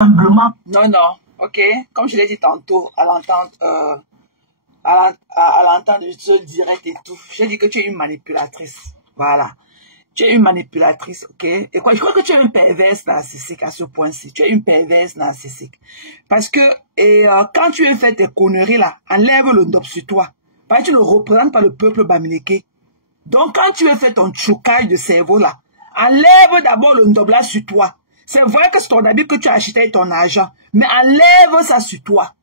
Simplement. Non, non. Ok. Comme je l'ai dit tantôt, à l'entendre de ce direct et tout, j'ai dit que tu es une manipulatrice. Voilà. Tu es une manipulatrice, ok? Et quoi, je crois que tu es une perverse narcissique à ce point-ci. Tu es une perverse narcissique. Parce que, quand tu as fait tes conneries là, enlève le ndop sur toi. Parce que tu ne représentes pas le peuple bamileke. Donc, quand tu as fait ton choucage de cerveau là, enlève d'abord le ndop là sur toi. C'est vrai que c'est ton habit que tu as acheté ton argent. Mais enlève ça sur toi.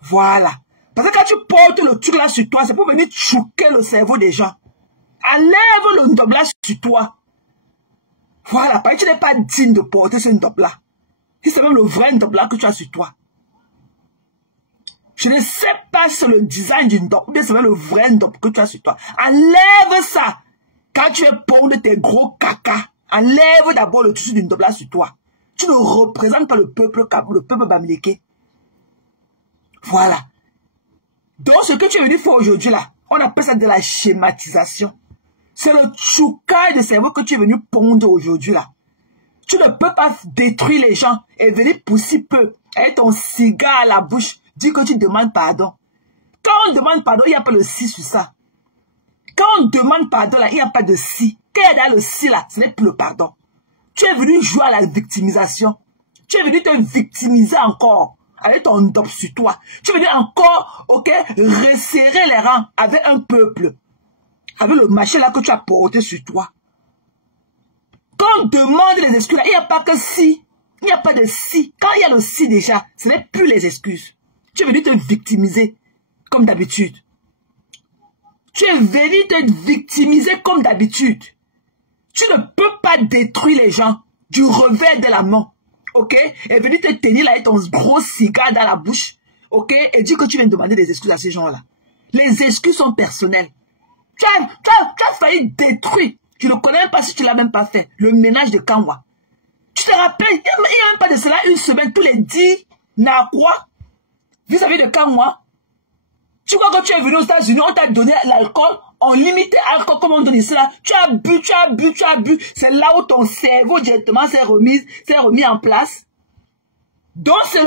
Voilà. Parce que quand tu portes le truc là sur toi, c'est pour venir chouquer le cerveau des gens. Enlève le ndop là sur toi. Voilà. Parce que tu n'es pas digne de porter ce ndop là. Si c'est même le vrai ndop là que tu as sur toi. Je ne sais pas si c'est le design du ndop, mais c'est même le vrai ndop que tu as sur toi. Enlève ça. Quand tu es pauvre de tes gros caca, enlève d'abord le tissu du ndop là sur toi. Tu ne représentes pas le peuple bamileke. Voilà. Donc, ce que tu es venu faire aujourd'hui là, on appelle ça de la schématisation. C'est le choucage de cerveau que tu es venu pondre aujourd'hui là. Tu ne peux pas détruire les gens et venir pousser peu avec ton cigare à la bouche, dire que tu demandes pardon. Quand on demande pardon, il n'y a pas le si sur ça. Quand on demande pardon là, il n'y a pas de si. Quand il y a le si là, ce n'est plus le pardon. Tu es venu jouer à la victimisation. Tu es venu te victimiser encore avec ton ndop sur toi. Tu es venu encore, ok, resserrer les rangs avec un peuple. Avec le machin là que tu as porté sur toi. Quand on demande les excuses, il n'y a pas que si. Il n'y a pas de si. Quand il y a le si déjà, ce n'est plus les excuses. Tu es venu te victimiser comme d'habitude. Tu es venu te victimiser comme d'habitude. Tu ne peux pas détruire les gens du revers de la main. Ok? Et venir te tenir là avec ton gros cigare dans la bouche. Ok? Et dire que tu viens demander des excuses à ces gens-là. Les excuses sont personnelles. Tu as failli détruire. Tu ne connais même pas si tu ne l'as même pas fait. Le ménage de Kanwa. Tu te rappelles, il n'y a même pas de cela une semaine, tous les 10 Nakwa, vis-à-vis de Kanwa. Tu crois que tu es venu aux États-Unis, on t'a donné l'alcool, on limitait l'alcool, comme on donne cela. Tu as bu, tu as bu, tu as bu. C'est là où ton cerveau directement s'est remis en place. Donc c'est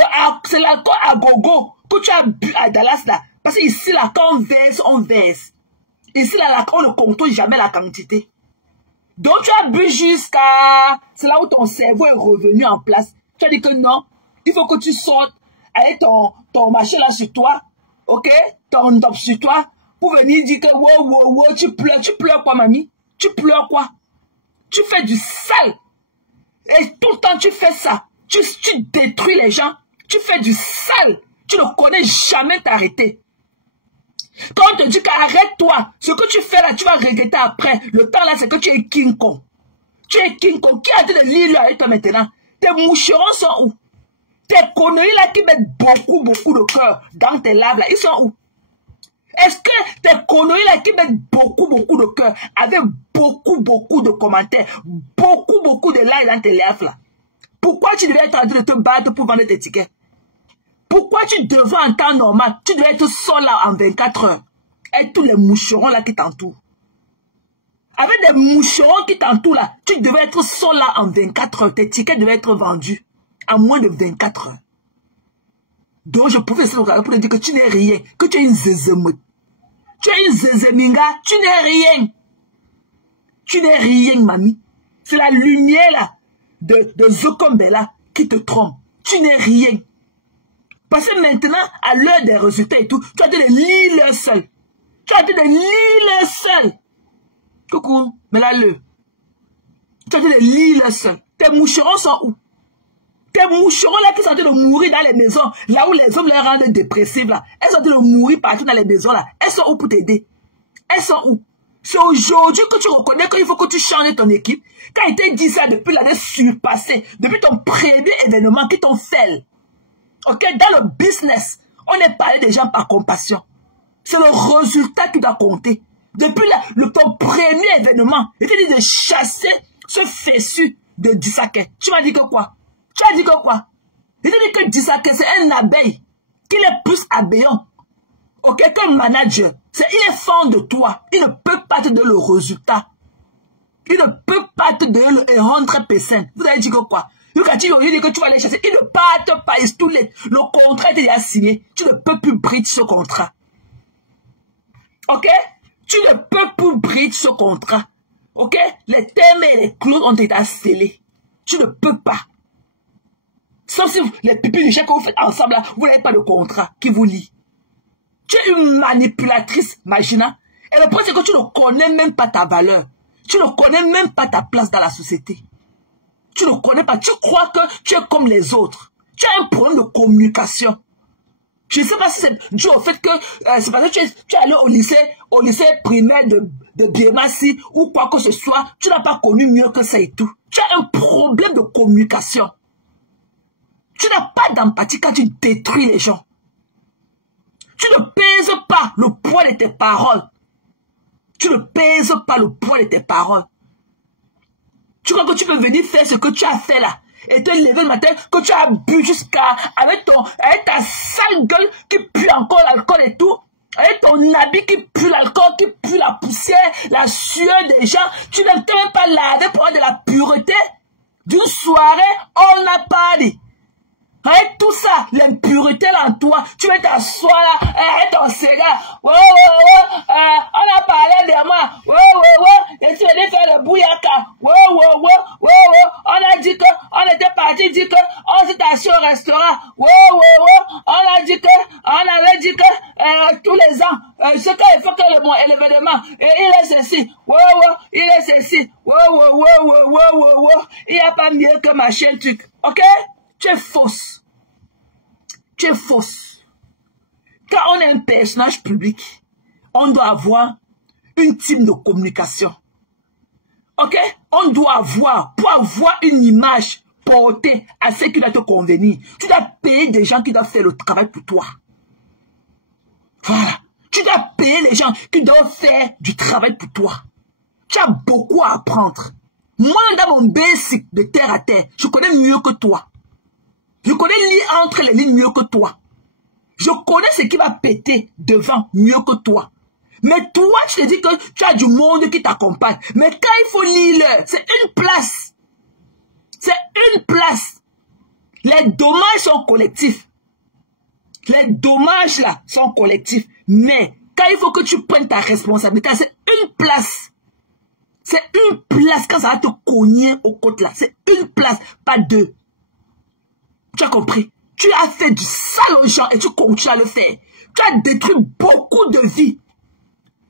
l'alcool à gogo que tu as bu à Dallas là. Parce que ici là, quand on verse. Ici là, on ne contrôle jamais la quantité. Donc tu as bu jusqu'à... C'est là où ton cerveau est revenu en place. Tu as dit que non, il faut que tu sortes avec ton machin là sur toi. Ok? Ton ndop sur toi. Pour venir dire que wow, tu pleures quoi mamie? Tu pleures quoi? Tu fais du sale. Et tout le temps tu fais ça. Tu détruis les gens. Tu fais du sale. Tu ne connais jamais t'arrêter. Quand on te dit qu'arrête-toi, ce que tu fais là, tu vas regretter après. Le temps là, c'est que tu es King Kong. Tu es King Kong. Qui a dit de lire avec toi maintenant? Tes moucherons sont où? Tes conneries là qui mettent beaucoup de cœur dans tes lèvres là, ils sont où? Est-ce que tes conneries là qui mettent beaucoup de cœur, avec beaucoup de commentaires, beaucoup de likes dans tes lèvres là? Pourquoi tu devais être en train de te battre pour vendre tes tickets? Pourquoi tu devais en temps normal, tu devais être seul là en 24 heures, avec tous les moucherons là qui t'entourent? Avec des moucherons qui t'entourent là, tu devais être seul là en 24 heures. Tes tickets devaient être vendus à moins de 24 heures. Donc je pouvais essayer de pour te dire que tu n'es rien, que tu es une zézémote. Tu es une zézéminga, tu n'es rien. Tu n'es rien, mamie. C'est la lumière là de Zokombe là qui te trompe. Tu n'es rien. Parce que maintenant, à l'heure des résultats et tout, tu as dit de lire seul. Tu as dit de lire seul. Coucou, mais là, tu as dit de lire seul. Tes moucherons sont où? Tes moucherons là qui sont en train de mourir dans les maisons, là où les hommes les rendent dépressifs là. Elles sont en train de mourir partout dans les maisons là. Elles sont où pour t'aider? Elles sont où? C'est aujourd'hui que tu reconnais qu'il faut que tu changes ton équipe. Quand il t'a dit ça depuis l'année surpassée, depuis ton premier événement qui t'ont fait. Ok, dans le business, on est parlé des gens par compassion. C'est le résultat qui doit compter. Depuis ton premier événement, il t'a dit de chasser ce fessu de Disake. Tu m'as dit que quoi? Tu as dit que quoi? Il t'a dit que Disake, c'est un abeille. Qu'il est plus abeillant. Ok, comme manager, il est fan de toi. Il ne peut pas te donner le résultat. Il ne peut pas te donner le 100%. Vous avez dit que quoi? Quand tu dis que tu vas les chasser, ils ne partent pas. Le contrat est déjà signé. Tu ne peux plus brider ce contrat. Ok? Tu ne peux plus brider ce contrat. Ok? Les termes et les clauses ont été scellés. Tu ne peux pas. Sauf si les pipis du chèque que vous faites ensemble, là, vous n'avez pas de contrat qui vous lie. Tu es une manipulatrice, Magina. Et le problème, c'est que tu ne connais même pas ta valeur. Tu ne connais même pas ta place dans la société. Tu ne connais pas. Tu crois que tu es comme les autres. Tu as un problème de communication. Je ne sais pas si c'est dû au fait que c'est parce que tu es allé au lycée primaire de Biemassi ou quoi que ce soit. Tu n'as pas connu mieux que ça et tout. Tu as un problème de communication. Tu n'as pas d'empathie quand tu détruis les gens. Tu ne pèses pas le poids de tes paroles. Tu ne pèses pas le poids de tes paroles. Tu crois que tu peux venir faire ce que tu as fait là et te lever le matin, que tu as bu jusqu'à avec ta sale gueule qui pue encore l'alcool et tout, avec ton habit qui pue l'alcool, qui pue la poussière, la sueur des gens. Tu ne t'es même pas lavé pour avoir de la pureté. D'une soirée, on n'a pas dit. Avec tout ça, l'impureté là en toi, tu vas t'asseoir là, avec ton cigare. On a parlé de moi. Et tu venais faire le bouyaka. On a dit que, on était parti dire que, on s'est assis au restaurant. On a dit que, on avait dit que, tous les ans, ce qu'il faut que l'événement, et il est ceci. Il est ceci. Il n'y a pas mieux que ma chaîne truc. Ok? Tu es fausse. Tu es fausse. Quand on est un personnage public, on doit avoir une team de communication. Ok? On doit avoir, pour avoir une image portée à ce qui doit te convenir, tu dois payer des gens qui doivent faire le travail pour toi. Voilà. Tu dois payer les gens qui doivent faire du travail pour toi. Tu as beaucoup à apprendre. Moi, dans mon basic de terre à terre, je connais mieux que toi. Je connais lire entre les lignes mieux que toi. Je connais ce qui va péter devant mieux que toi. Mais toi, je te dis que tu as du monde qui t'accompagne. Mais quand il faut lire, c'est une place. C'est une place. Les dommages sont collectifs. Les dommages là sont collectifs. Mais quand il faut que tu prennes ta responsabilité, c'est une place. C'est une place quand ça va te cogner aux côtes là. C'est une place, pas deux. Tu as compris? Tu as fait du sale aux gens et tu continues à le faire. Tu as détruit beaucoup de vies.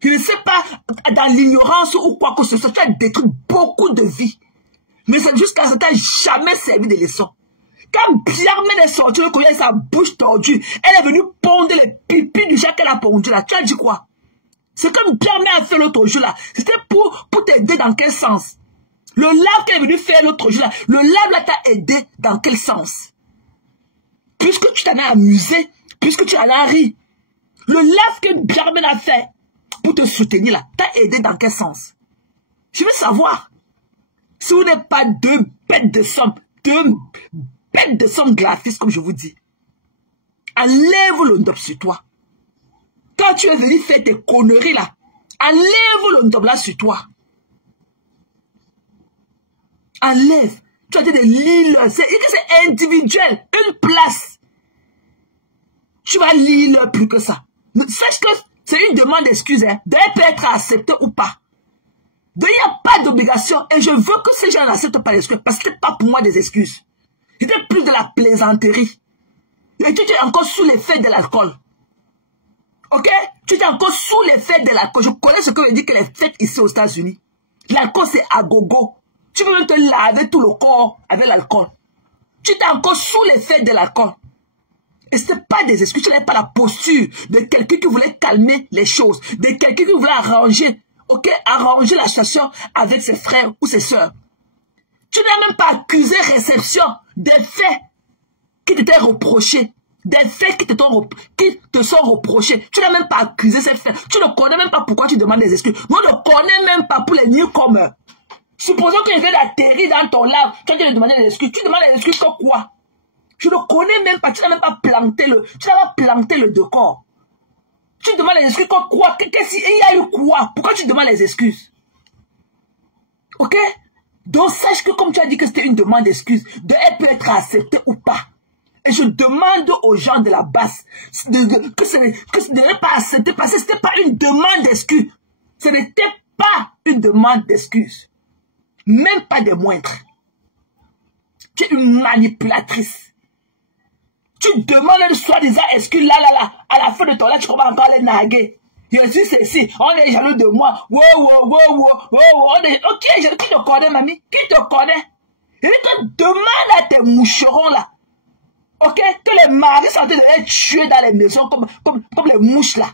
Je ne sais pas, dans l'ignorance ou quoi que ce soit, tu as détruit beaucoup de vies. Mais c'est jusqu'à ce que tu n'as jamais servi de leçon. Quand Biarmène est sortie, le collier, sa bouche tordue, elle est venue pondre les pipis du chat qu'elle a pondu là. Tu as dit quoi? Ce que Biarmène a fait l'autre jour là, c'était pour t'aider dans quel sens? Le lave qu'elle est venue faire l'autre jour là, le lave là t'a aidé dans quel sens? Puisque tu t'en as amusé, puisque tu en as ri. Le lave que Biarmène a fait pour te soutenir là, t'a aidé dans quel sens? Je veux savoir. Si vous n'êtes pas deux bêtes de somme graphistes, comme je vous dis, enlève le ndop sur toi. Quand tu es venu faire tes conneries là, enlève le ndop là sur toi. Enlève. Tu as dit de lire, c'est individuel, une place. Tu vas lire plus que ça. Sache que c'est une demande d'excuse, hein. Elle peut être acceptée ou pas. Il n'y a pas d'obligation et je veux que ces gens n'acceptent pas les excuses parce que ce n'est pas pour moi des excuses. C'était plus de la plaisanterie. Et tu es encore sous l'effet de l'alcool. Ok? Tu es encore sous l'effet de l'alcool. Je connais ce que veut dire que les fêtes ici aux États-Unis. L'alcool c'est à gogo. Tu peux même te laver tout le corps avec l'alcool. Tu es encore sous l'effet de l'alcool. Et ce n'est pas des excuses. Tu n'avais pas la posture de quelqu'un qui voulait calmer les choses. De quelqu'un qui voulait arranger. Ok? Arranger la situation avec ses frères ou ses soeurs. Tu n'as même pas accusé réception des faits qui t'étaient reprochés. Des faits qui te sont reprochés. Tu n'as même pas accusé ces faits. Tu ne connais même pas pourquoi tu demandes des excuses. Moi, je ne connais même pas pour les newcomers. Supposons que je viens d'atterrir dans ton lave. Quand tu lui demandes des excuses, tu demandes des excuses comme quoi? Je ne connais même pas. Tu n'as même pas planté le décor. Tu demandes les excuses comme quoi? Il y a eu quoi? Pourquoi tu demandes les excuses? Ok? Donc sache que comme tu as dit que c'était une demande d'excuse, elle peut être acceptée ou pas. Et je demande aux gens de la base que ce n'est pas accepté parce que ce n'était pas une demande d'excuse. Ce n'était pas une demande d'excuse. Même pas des moindres. Tu es une manipulatrice. Tu demandes une soi-disant excuse là. À la fin de ton là, tu commences encore à les narguer. Je suis ceci, on est jaloux de moi. Wow. Ok, qui te connaît, mamie? Qui te connaît? Et te demande à tes moucherons là. Ok, que les maris sont en train de les tuer dans les maisons comme les mouches là.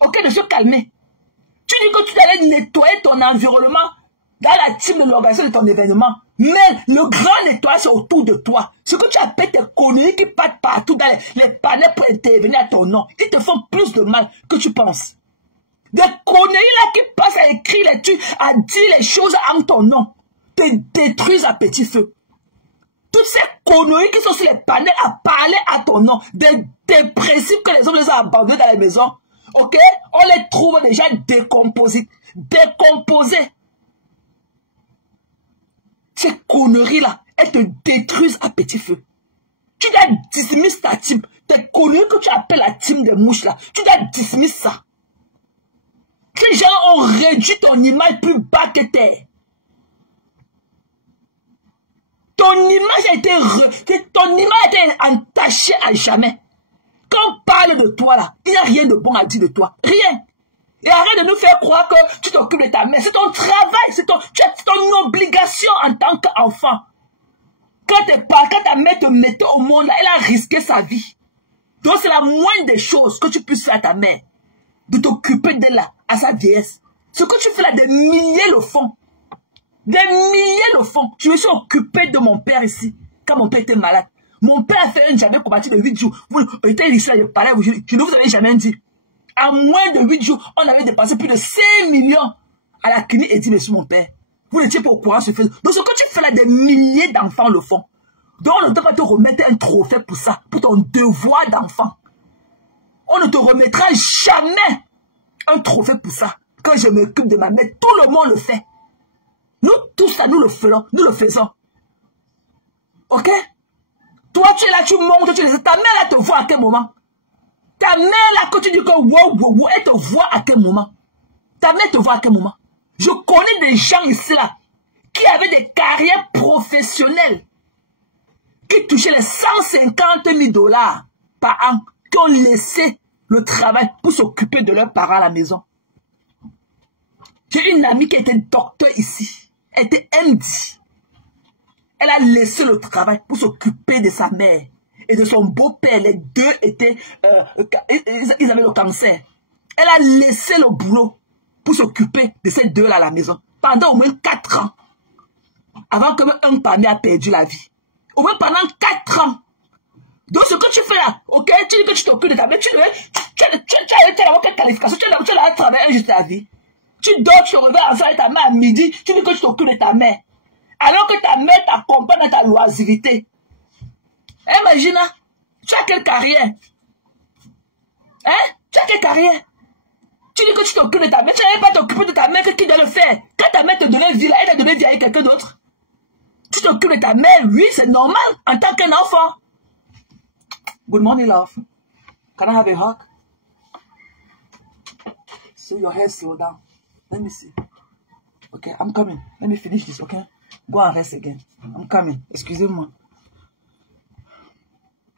Ok, de se calmer. Tu dis que tu allais nettoyer ton environnement dans la team de l'organisation de ton événement. Mais le grand nettoyage c'est autour de toi. Ce que tu appelles tes conneries qui partent partout dans les panels pour intervenir à ton nom. Ils te font plus de mal que tu penses. Des conneries là qui passent à écrire les trucs, à dire les choses en ton nom, te détruisent à petit feu. Toutes ces conneries qui sont sur les panels à parler à ton nom, des principes que les hommes les ont abandonnés dans les maisons, ok? On les trouve déjà décomposés. Ces conneries-là, elles te détruisent à petit feu. Tu dois dismiss ta team. Tes conneries que tu appelles la team des mouches là, tu dois dismiss ça. Ces gens ont réduit ton image plus bas que terre. Ton image a été entachée à jamais. Quand on parle de toi là, il n'y a rien de bon à dire de toi. Rien. Et arrête de nous faire croire que tu t'occupes de ta mère. C'est ton travail, c'est ton obligation en tant qu'enfant. Quand ta mère te mettait au monde là, elle a risqué sa vie. Donc c'est la moindre des choses que tu puisses faire à ta mère. De t'occuper d'elle là, à sa vieillesse. Ce que tu fais là, des milliers le font. Des milliers le font. Je me suis occupé de mon père ici, quand mon père était malade. Mon père a fait un jamais combattu de 8 jours. Vous étiez ici, je parlais, je ne vous avais jamais dit. En moins de 8 jours, on avait dépensé plus de 5 millions à la clinique et dit, monsieur mon père, vous n'étiez pas au courant sur Facebook. Donc ce que tu fais là, des milliers d'enfants le font. Donc on ne doit pas te remettre un trophée pour ça, pour ton devoir d'enfant. On ne te remettra jamais un trophée pour ça. Quand je m'occupe de ma mère, tout le monde le fait. Nous tous ça, nous le faisons. Ok? Toi tu es là, tu montes, ta mère là te voit à quel moment? Ta mère là, quand tu dis que wow, elle te voit à quel moment? Ta mère te voit à quel moment? Je connais des gens ici là, qui avaient des carrières professionnelles, qui touchaient les 150 000 $ par an, qui ont laissé le travail pour s'occuper de leurs parents à la maison. J'ai une amie qui était docteur ici. Elle était MD. Elle a laissé le travail pour s'occuper de sa mère et de son beau-père. Les deux étaient, ils avaient le cancer. Elle a laissé le boulot pour s'occuper de ces deux-là à la maison pendant au moins 4 ans. Avant que un parmi a perdu la vie. Au moins pendant 4 ans. Donc ce que tu fais là, ok, tu dis que tu t'occupes de ta mère, tu as avoir quelle qualification, tu as travaillé juste ta vie. Tu dors, tu te réveilles avec ta mère à midi, tu dis que tu t'occupes de ta mère. Alors que ta mère t'accompagne dans ta loisiveté. Imagine, tu as quelle carrière? Hein? Tu as quelle carrière? Tu dis que tu t'occupes de ta mère, tu n'allais pas t'occuper de ta mère, qui doit le faire? Quand ta mère te donnait vie, elle t'a donné vie avec quelqu'un d'autre. Tu t'occupes de ta mère, oui, c'est normal, en tant qu'un enfant. Good morning, love. Can I have a hug? So your hair slow down. Let me see. Okay, I'm coming. Let me finish this, okay? Go and rest again. I'm coming. Excusez-moi.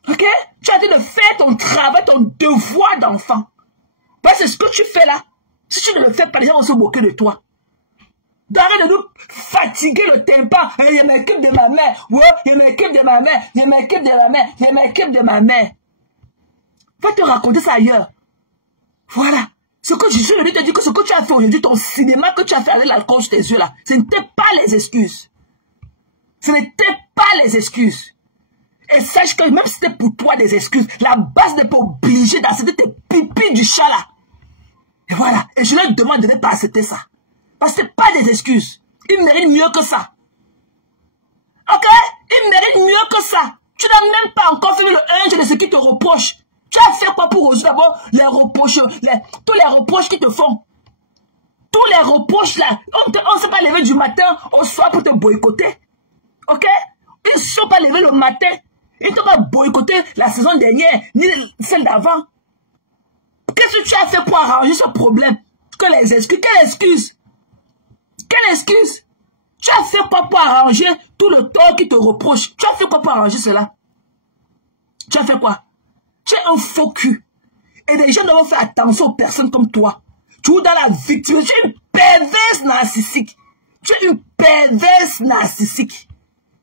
Ok? Tu as dit de faire ton travail, ton devoir d'enfant. Parce que ce que tu fais là, si tu ne le fais pas, les gens vont se moquer de toi. D'arrêter de nous fatiguer le tympan. Je m'occupe de ma mère. Ouais, je m'occupe de ma mère. Je m'occupe de ma mère. Je m'occupe de ma mère. Va te raconter ça ailleurs. Voilà. Ce que je suis venu te dire que ce que tu as fait aujourd'hui, ton cinéma que tu as fait avec l'alcool sur tes yeux là, ce n'était pas les excuses. Ce n'était pas les excuses. Et sache que même si c'était pour toi des excuses, la base n'est pas obligée d'accepter tes pipis du chat là. Et voilà. Et je leur demande de ne pas accepter ça. Parce que ce n'est pas des excuses. Ils méritent mieux que ça. Ok? Ils méritent mieux que ça. Tu n'as même pas encore fait le 1 de ce qu'ils te reprochent. Tu as fait quoi pour aujourd'hui d'abord les reproches, tous les reproches qu'ils te font? tous les reproches là, on ne s'est pas levé du matin au soir pour te boycotter. Ok? Ils ne sont pas levés le matin. Ils ne t'ont pas boycotté la saison dernière, ni celle d'avant. Qu'est-ce que tu as fait pour arranger ce problème? Que les excuses? Quelle excuse? Quelle excuse? Tu as fait quoi pour arranger tout le tort qui te reproche? Tu as fait quoi pour arranger cela? Tu as fait quoi? Tu es un faux cul. Et les gens doivent faire attention aux personnes comme toi. Tu es dans la victime. Tu es une perverse narcissique. Tu es une perverse narcissique.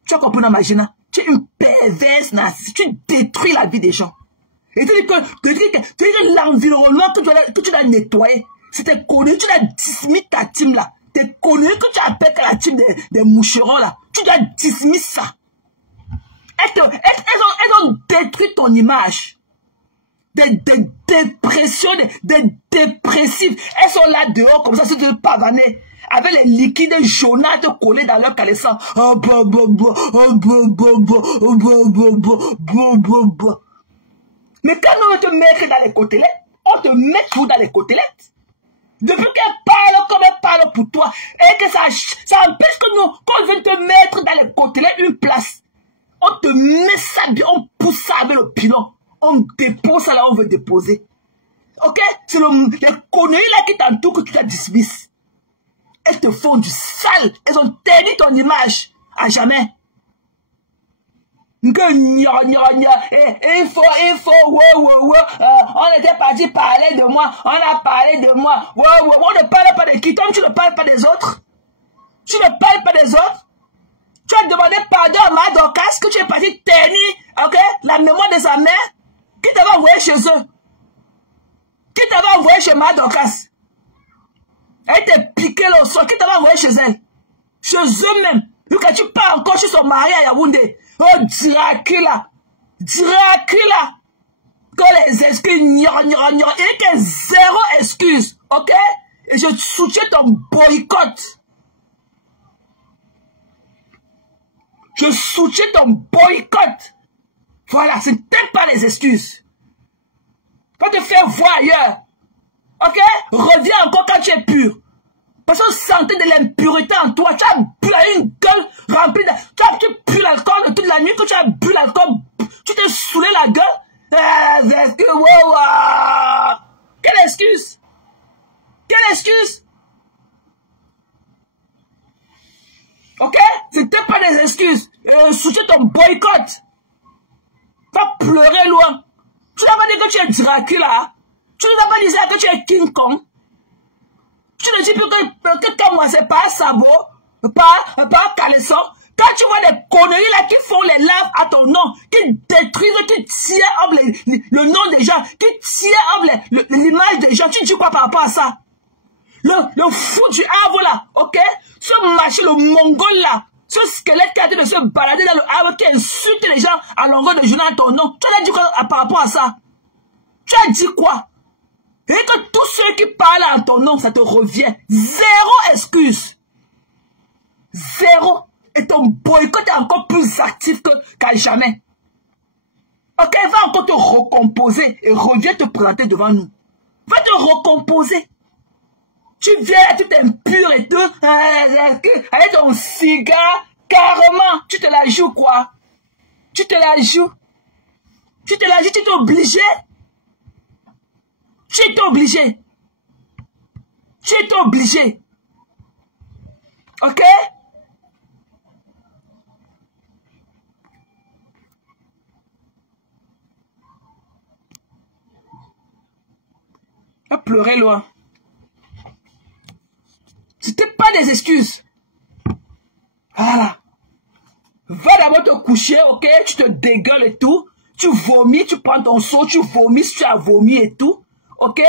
Tu as compris dans ma gêne? Tu es une perverse narcissique. Tu détruis la vie des gens. Et tu dis que l'environnement que tu dois nettoyer, c'est tes conneries. Tu dois dismiss ta team là. Tes conneries que tu appelles la team des moucherons là. Tu dois dismiss ça. Elles ont détruit ton image. Des dépressions, des dépressifs. Elles sont là dehors comme ça, si tu veux pavaner. Avec les liquides jaunâtres collés dans leur caleçon. Mais quand nous te mettons dans les côtelettes, on te met tout dans les côtelettes. Depuis qu'elle parle comme elle parle pour toi, et que ça empêche que nous, qu'on veut te mettre dans les côtelettes une place. On te met ça bien, on pousse ça avec le pilon. On dépose ça là où on veut déposer. Ok? C'est les conneries là qui t'entourent que tu dois dismiss. Elles te font du sale. Elles ont terni ton image à jamais. On était parti parler de moi. On a parlé de moi. On ne parle pas de qui? Toi, tu ne parles pas des autres. Tu ne parles pas des autres. Tu as demandé pardon à Ma Dorcas que tu es parti ternir, ok, la mémoire de sa mère. Qui t'avait envoyé chez eux? Qui t'avait envoyé chez Ma Dorcas? Elle t'a piqué le sol. Qui t'avait envoyé chez elle? Chez eux-mêmes. Quand tu pars encore chez son mari à Yaoundé. Oh, Dracula. Dracula. Que les excuses, et que zéro excuse. Ok? Et je soutiens ton boycott. Je soutiens ton boycott. Voilà, ce n'est pas les excuses. Va te faire voir ailleurs. Ok? Reviens encore quand tu es pur. Parce qu'on sentait de l'impureté en toi. Tu as bu une gueule remplie de... Tu pues l'alcool toute la nuit que tu as bu l'alcool. Tu t'es saoulé la gueule. Quelle excuse? Quelle excuse? Ok? C'était pas des excuses. Soutiens ton boycott. Va pleurer loin. Tu n'as pas dit que tu es Dracula. Tu n'as pas dit que tu es King Kong. Tu ne dis plus que moi, c'est pas sabot, pas caleçon. Quand tu vois des conneries là qui font les laves à ton nom, qui détruisent, qui tirent le nom des gens, qui tirent l'image des gens, tu dis quoi par rapport à ça? Le fou du havre là, ok? Ce machin, le mongol là, ce squelette qui a été de se balader dans le havre, qui insulte les gens à longueur de journée à ton nom. Tu as dit quoi par rapport à ça? Tu as dit quoi? Et que tous ceux qui parlent en ton nom, ça te revient. Zéro excuse. Zéro. Et ton boycott est encore plus actif qu'à jamais. Ok, va encore te recomposer et reviens te présenter devant nous. Va te recomposer. Tu viens tout impur et tout. Avec ton cigare, carrément. Tu te la joues quoi? Tu te la joues. Tu te la joues, tu t'es obligé. Tu es obligé. Tu es obligé. Ok? Va pleurer loin. C'était pas des excuses. Voilà. Va d'abord te coucher, ok? Tu te dégueules et tout. Tu vomis, tu prends ton seau, tu vomis si tu as vomi et tout. Ok?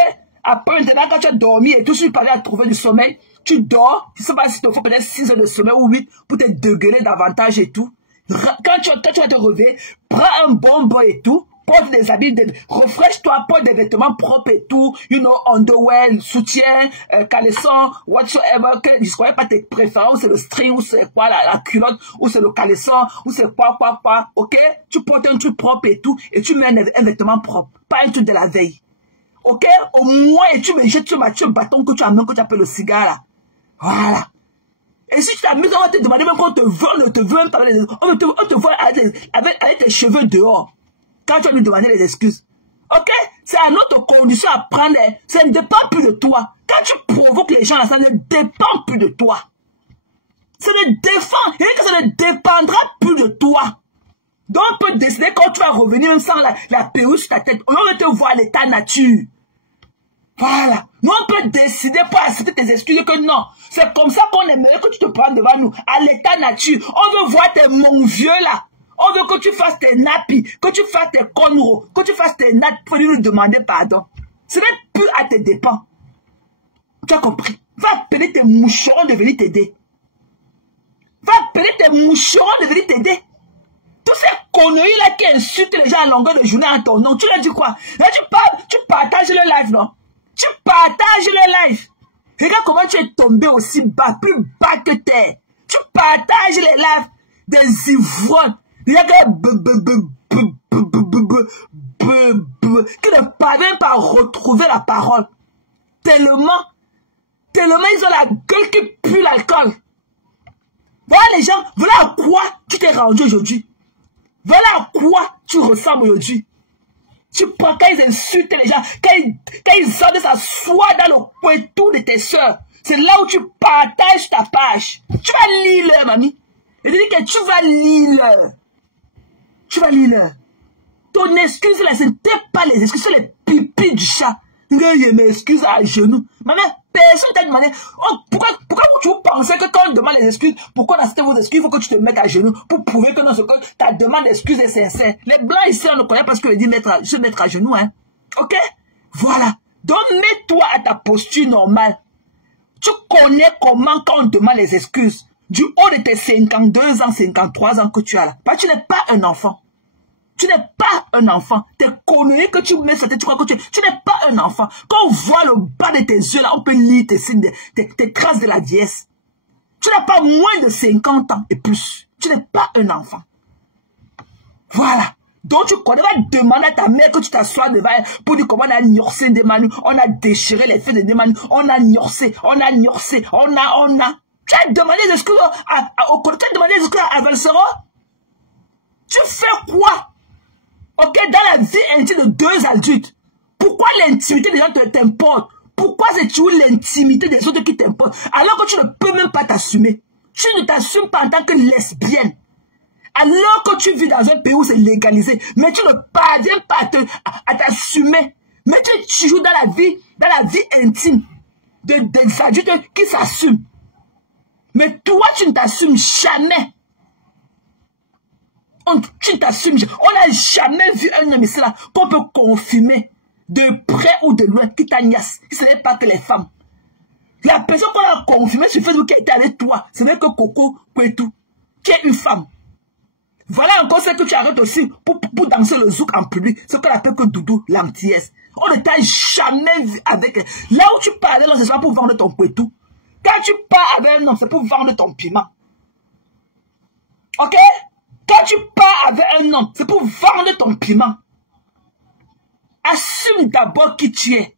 Après, maintenant, quand tu as dormi et tout, si tu parlais à trouver du sommeil, tu dors. Je ne sais pas si il te faut peut-être 6 heures de sommeil ou 8 pour te dégueuler davantage et tout. Quand tu vas te réveiller, prends un bon bain et tout. Porte des habits, refresh-toi, porte des vêtements propres et tout. You know, underwear, soutien, caleçon, whatsoever. Que je ne connais pas tes préférences, c'est le string, ou c'est quoi, la culotte, ou c'est le caleçon, ou c'est quoi. Ok? Tu portes un truc propre et tout, et tu mets un vêtement propre. Pas un truc de la veille. ok? Au moins, et tu me jettes ce bâton que tu as même, que tu appelles le cigare, là. Voilà. Et si tu t'amuses, on va te demander même qu'on te vole, on te veut même parler, on te voit avec tes cheveux dehors. Quand tu vas nous demander les excuses. Ok? C'est à notre condition à prendre. Ça ne dépend plus de toi. Quand tu provoques les gens, ça ne dépend plus de toi. Ça ne dépend. Et que ça ne dépendra plus de toi. Donc on peut décider quand tu vas revenir même sans la perruque sur ta tête. On va te voir à l'état nature. Voilà. Nous on peut décider pour accepter tes excuses que non. C'est comme ça qu'on aimerait que tu te prennes devant nous. À l'état nature. On veut voir tes mon vieux là. On veut que tu fasses tes nappies, que tu fasses tes cornrows, que tu fasses tes nattes pour lui demander pardon. Ce n'est plus à tes dépens. Tu as compris? Va appeler tes moucherons de venir t'aider. Va appeler tes moucherons de venir t'aider. Tous ces conneries-là qui insultent les gens à longueur de journée en ton nom, tu leur dis quoi? Là, tu partages le live, non? Tu partages le live. Regarde comment tu es tombé aussi bas, plus bas que terre. Tu partages les lives des ivrognes. Regarde qui ne parviennent pas à retrouver la parole. Tellement ils ont la gueule qui pue l'alcool. Voilà les gens, voilà à quoi tu t'es rendu aujourd'hui. Voilà à quoi tu ressembles aujourd'hui. Tu prends quand ils insultent les gens, quand ils ont s'asseoir dans le poitou de tes soeurs. C'est là où tu partages ta page. Tu vas lire leur, mamie. Et dis que tu vas lire leur. Tu vas lire leur. Ton excuse là, ce n'était pas les excuses, c'est les pipis du chat. Je m'excuse à genoux. Maman, personne t'a demandé. Oh, pourquoi tu pensais que quand on demande les excuses, pourquoi on accepte vos excuses, il faut que tu te mettes à genoux pour prouver que non, ta demande d'excuses est sincère. Les blancs ici, on ne connaît pas ce que veut dire se mettre à genoux, hein. Ok? Voilà. Donc, mets-toi à ta posture normale. Tu connais comment quand on demande les excuses. Du haut de tes 52 ans, 53 ans que tu as là. Parce que tu n'es pas un enfant. Tu n'es pas un enfant. Tes conneries que tu mets sur tes, tu crois que tu n'es pas un enfant. Quand on voit le bas de tes yeux là, on peut lire tes signes, tes traces de la vieillesse. Tu n'as pas moins de 50 ans et plus. Tu n'es pas un enfant. Voilà. Donc tu connais, va demander à ta mère que tu t'assoies devant elle pour dire comment on a gnorsé des manus, on a déchiré les feux des manus, on a gnorsé, on a. Tu as demandé des excuses tu as demandé des excuses à Valsero. Tu fais quoi? Ok, dans la vie intime de deux adultes, pourquoi l'intimité des gens t'importe? Pourquoi c'est toujours l'intimité des autres qui t'importe? Alors que tu ne peux même pas t'assumer. Tu ne t'assumes pas en tant que lesbienne. Alors que tu vis dans un pays où c'est légalisé, mais tu ne parviens pas à t'assumer. Mais tu joues dans la vie intime des adultes qui s'assument. Mais toi, tu ne t'assumes jamais. Tu ne t'assumes jamais. On n'a jamais vu un homme ici là qu'on peut confirmer de près ou de loin qui t'agnasse. Ce n'est pas que les femmes. La personne qu'on a confirmée sur Facebook qui a été avec toi, ce n'est que Coco Kwetu, qui est une femme. Voilà encore ce que tu arrêtes aussi pour danser le zouk en public. Ce qu'on appelle que Doudou, l'antillaise. On ne t'a jamais vu avec elle. Là où tu parles, c'est pas pour vendre ton Kwetu. Quand tu pars avec un homme, c'est pour vendre ton piment. Ok? Quand tu pars avec un homme, c'est pour vendre ton piment. Assume d'abord qui tu es.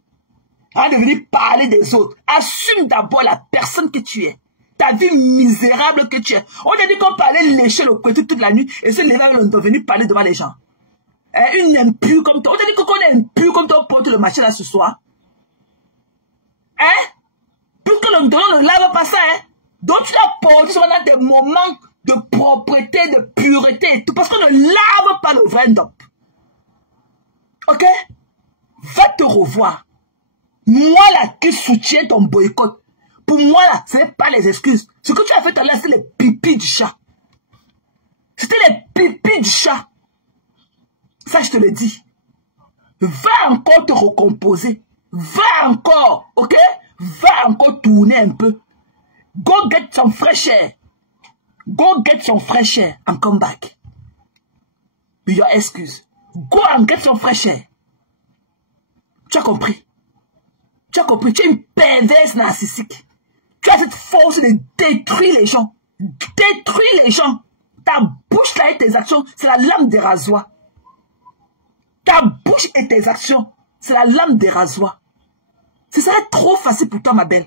Avant de venir parler des autres. Assume d'abord la personne que tu es. Ta vie misérable que tu es. On a dit qu'on parlait lécher le Kwetu toute la nuit et se lever, on doit venir parler devant les gens. Une impure comme toi. On a dit qu'on est impure comme toi, on porte le marché là ce soir. Hein? Pour que l'on ne lave pas ça, hein? Donc tu dois porter seulement dans des moments de propreté, de pureté et tout. Parce qu'on ne lave pas le vrai dope. Ok? Va te revoir. Moi là qui soutiens ton boycott. Pour moi là, ce n'est pas les excuses. Ce que tu as fait tout à l'heure, c'est les pipis du chat. C'était les pipis du chat. Ça, je te le dis. Va encore te recomposer. Va encore, ok? Va encore tourner un peu. Go get some fresh air. Go get some fresh air and come back. With your excuse. Go and get some fresh air. Tu as compris? Tu as compris? Tu es une perverse narcissique. Tu as cette force de détruire les gens. Détruire les gens. Ta bouche là et tes actions, c'est la lame des rasoirs. Ta bouche et tes actions, c'est c'est la lame des rasoirs. Ce serait trop facile pour toi, ma belle.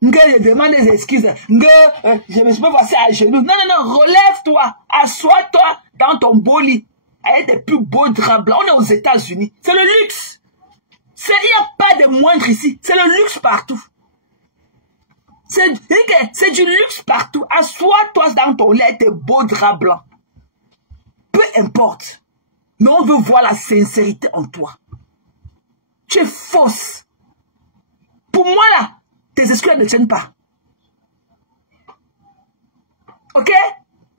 Je demande des excuses. Je me suis pas passé à genoux. Non, non, non, relève-toi. Assois-toi dans ton beau lit. Avec des plus beaux draps blancs. On est aux États-Unis. C'est le luxe. Il n'y a pas de moindre ici. C'est le luxe partout. C'est du luxe partout. Assois-toi dans ton lit avec tes beaux draps blancs. Peu importe. Mais on veut voir la sincérité en toi. Tu es fausse. Pour moi, là, tes excuses ne tiennent pas. Ok?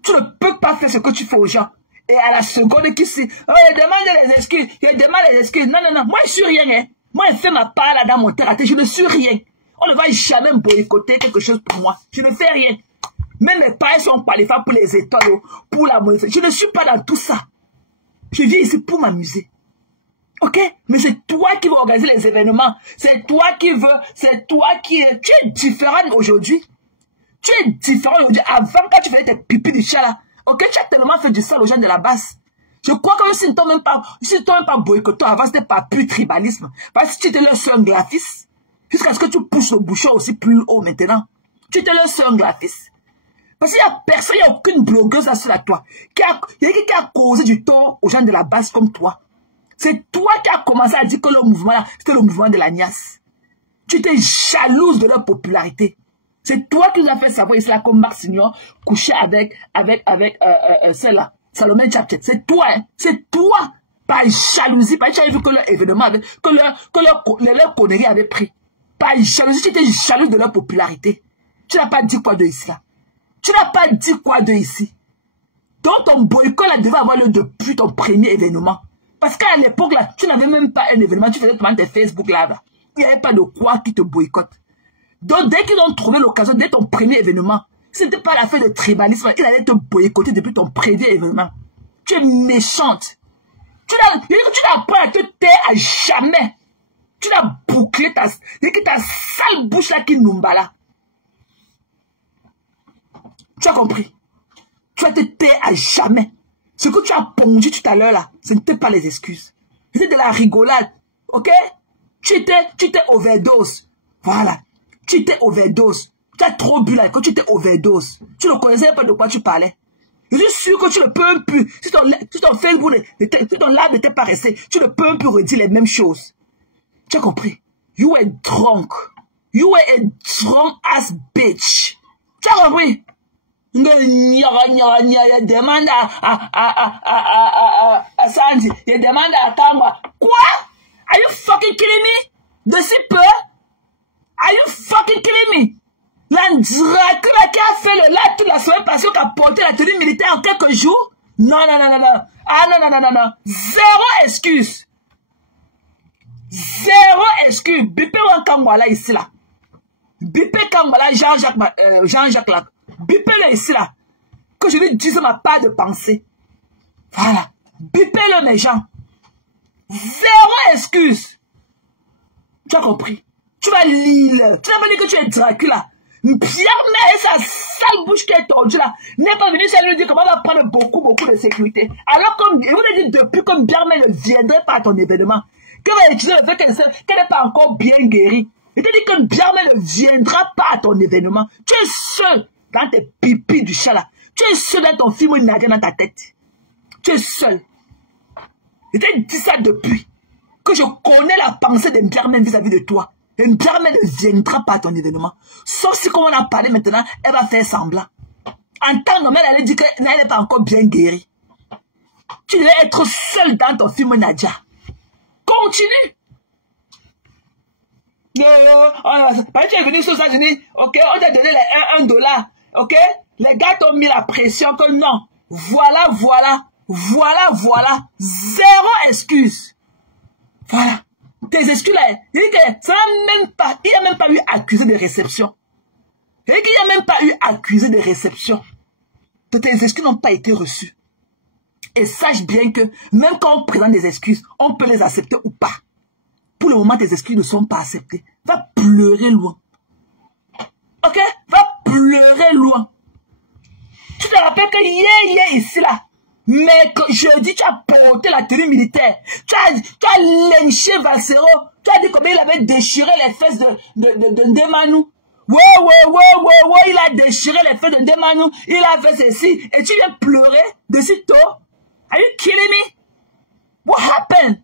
Tu ne peux pas faire ce que tu fais aux gens. Et à la seconde qui s'y... Oh, il demande les excuses. Il demande les excuses. Non, non, non. Moi, je suis rien. Hein. Moi, je fais ma part là dans mon terrain. Je ne suis rien. On ne va jamais me boycotter quelque chose pour moi. Je ne fais rien. Même mes parents sont qualifiés pour les étoiles, pour la monnaie. Je ne suis pas dans tout ça. Je viens ici pour m'amuser. Ok? Mais c'est toi qui veux organiser les événements. C'est toi qui veux. C'est toi qui... Tu es différent aujourd'hui. Tu es différent aujourd'hui. Avant, quand tu faisais tes pipis du chat là, ok, tu as tellement fait du sale aux gens de la base. Je crois que si tu n'as même pas boycotté avant, c'était pas plus tribalisme. Parce que tu étais le seul graphiste. Jusqu'à ce que tu pousses le bouchon aussi plus haut maintenant. Tu étais le seul graphiste. Parce qu'il n'y a personne, il n'y a aucune blogueuse là sur toi. Il y a qui a causé du tort aux gens de la base comme toi. C'est toi qui as commencé à dire que le mouvement là, c'était le mouvement de la niasse. Tu étais jalouse de leur popularité. C'est toi qui nous as fait savoir ici là comme Marc Signor couché avec celle-là, Salomé Tchatchet. C'est toi, hein. C'est toi. Par jalousie, parce que tu avais vu que leur événement avait, que leur connerie avait pris. Par jalousie, tu étais jalouse de leur popularité. Tu n'as pas dit quoi de ici là. Tu n'as pas dit quoi de ici. Donc ton boycott là devait avoir lieu depuis ton premier événement. Parce qu'à l'époque là, tu n'avais même pas un événement, tu faisais comment tes Facebook là. Il n'y avait pas de quoi qui te boycotte. Donc dès qu'ils ont trouvé l'occasion, dès ton premier événement, ce n'était pas l'affaire de tribalisme, il allait te boycotter depuis ton premier événement. Tu es méchante. Tu n'as pas à te taire à jamais. Tu n'as bouclé ta sale bouche là qui nous là. Tu as compris? Tu vas te taire à jamais. Ce que tu as pondu tout à l'heure là, ce n'était pas les excuses. C'était de la rigolade. Ok? Tu étais overdose. Voilà. Tu étais overdose. Tu as trop bu là, quand tu étais overdose. Tu ne connaissais pas de quoi tu parlais. Je suis sûr que tu ne peux plus. Si ton Facebook, si ton live n'était pas resté, tu ne peux plus redire les mêmes choses. Tu as compris? You were drunk. You were a drunk ass bitch. Tu as compris? Il demande à Sandy, il demande à Tamba. Quoi? Are you fucking killing me? De si peu? Are you fucking killing me? L'Andrakula qui a fait le live toute la semaine passée, qui a porté la tenue militaire en quelques jours? Non, non, non, non, non. Ah non, non, non, non, non. Zéro excuse. Zéro excuse. Bipé Wankangwala ici là. Bipé Kangwala, Jean-Jacques là. Bipez-le ici là. Que je lui dise ma part de pensée. Voilà. Bipez-le mes gens. Zéro excuse. Tu as compris? Tu vas lire. Tu n'as pas dit que tu es Dracula. Pierre, mais sa sale bouche qui est tordue là, n'est pas venu lui dire comment on va prendre beaucoup de sécurité. Alors comme je vous ai dit depuis que Biarmé ne viendrait pas à ton événement, qu'elle va utiliser le fait qu'elle n'est pas encore bien guérie. Je te dis que Biarmé ne viendra pas à ton événement. Tu es seul dans tes pipis du chat là. Tu es seul dans ton film nagué dans ta tête. Tu es seul. Je t'ai dit ça depuis que je connais la pensée de Biarmé vis-à-vis de toi. Et Biarmé ne viendra pas à ton événement. Sauf si, comme on a parlé maintenant, elle va faire semblant. En temps normal, elle a dit qu'elle n'est pas encore bien guérie. Tu devais être seul dans ton film Nadia. Continue. Tu es venu aux États-Unis, ok, on t'a donné les $1, ok. Les gars t'ont mis la pression que non. Voilà. Zéro excuse. Voilà. Tes excuses là, il n'y a même pas eu accusé de réception. Il n'y a même pas eu accusé de réception. Tes excuses n'ont pas été reçues. Et sache bien que même quand on présente des excuses, on peut les accepter ou pas. Pour le moment, tes excuses ne sont pas acceptées. Va pleurer loin. Ok? Va pleurer loin. Tu te rappelles que hier ici là, Mais jeudi, tu as porté la tenue militaire. Tu as lynché Valsero. Tu as dit comment il avait déchiré les fesses de Ndemanou. Ouais, il a déchiré les fesses de Ndemanou. Il a fait ceci. Et tu viens pleurer de sitôt. Are you kidding me? What happened?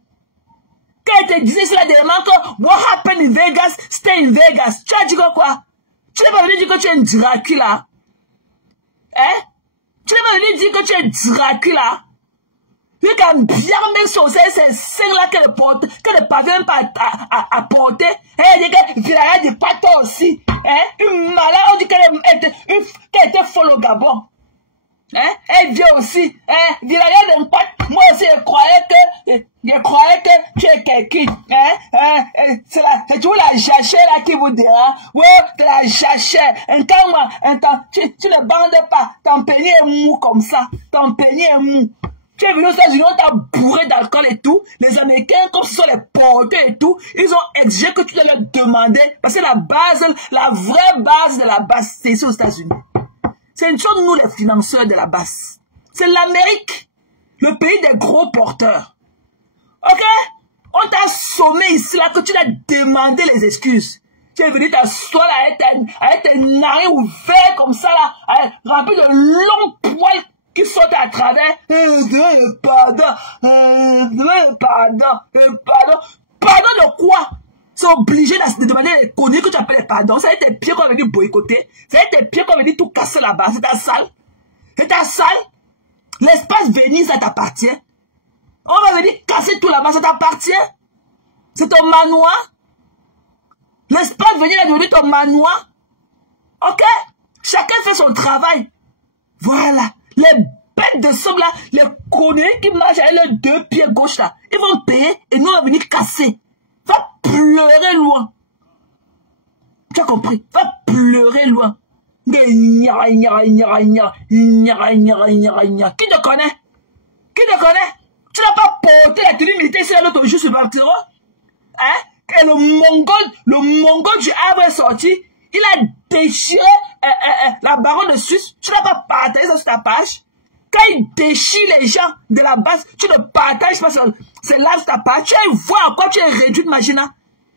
Quand il te disait cela dernièrement que what happened in Vegas, stay in Vegas. Tu as dit quoi? Tu n'es pas venu dire que tu es un Dracula. Hein? Tu n'es pas venu dire que tu es Dracula. Tu as bien même saucé ces seins-là que ne parvient pas à porter. Et il dit qu'elle dit pas toi aussi. Hein? Une malade, on dit qu'elle était folle au Gabon. Hein? Elle vient aussi. Hein? Moi aussi, je croyais que tu es quelqu'un. Hein? C'est toujours la jachère là qui vous dira. Ouais, de la jachère. Tu ne bandes pas. Ton pénis est mou comme ça. Ton pénis est mou. Tu es venu aux États-Unis, on t'a bourré d'alcool et tout. Les Américains, comme ce sont les porteurs et tout, ils ont exigé que tu dois leur demander. Parce que la base, la vraie base de la base, c'est ici aux États-Unis. C'est une chose, nous, les financeurs de la base. C'est l'Amérique, le pays des gros porteurs. Ok? On t'a sommé ici, là, que tu dois demander les excuses. Tu es venu t'asseoir là, avec tes narines ouvertes comme ça, là, rempli de longs poils qui sautent à travers. Pardon. Pardon de quoi? C'est obligé de demander les conneries que tu appelles les pardons. C'est tes pieds qu'on veut dire boycotter. C'est tes pieds qu'on veut dire tout casser là-bas. C'est ta salle. C'est ta salle. L'espace Venise, ça t'appartient. On va venir casser tout là-bas, ça t'appartient. C'est ton manoir. L'espace Venise est devenu ton manoir. Ok? Chacun fait son travail. Voilà. Les bêtes de somme là, les conneries qui marchent avec leurs deux pieds gauche là, ils vont payer et nous on va venir casser. Va pleurer loin. Tu as compris? Va pleurer loin. Qui te connaît? Qui te connaît? Tu n'as pas porté la tenue militaire ici l'autre jour sur Valtero? Hein? Et le Mongol du Havre est sorti. Il a déchiré la baronne de Suisse. Tu n'as pas partagé ça sur ta page. Quand il déchire les gens de la base, tu ne partages pas c'est là sur ta page. Tu vois à quoi tu es réduite, Magina.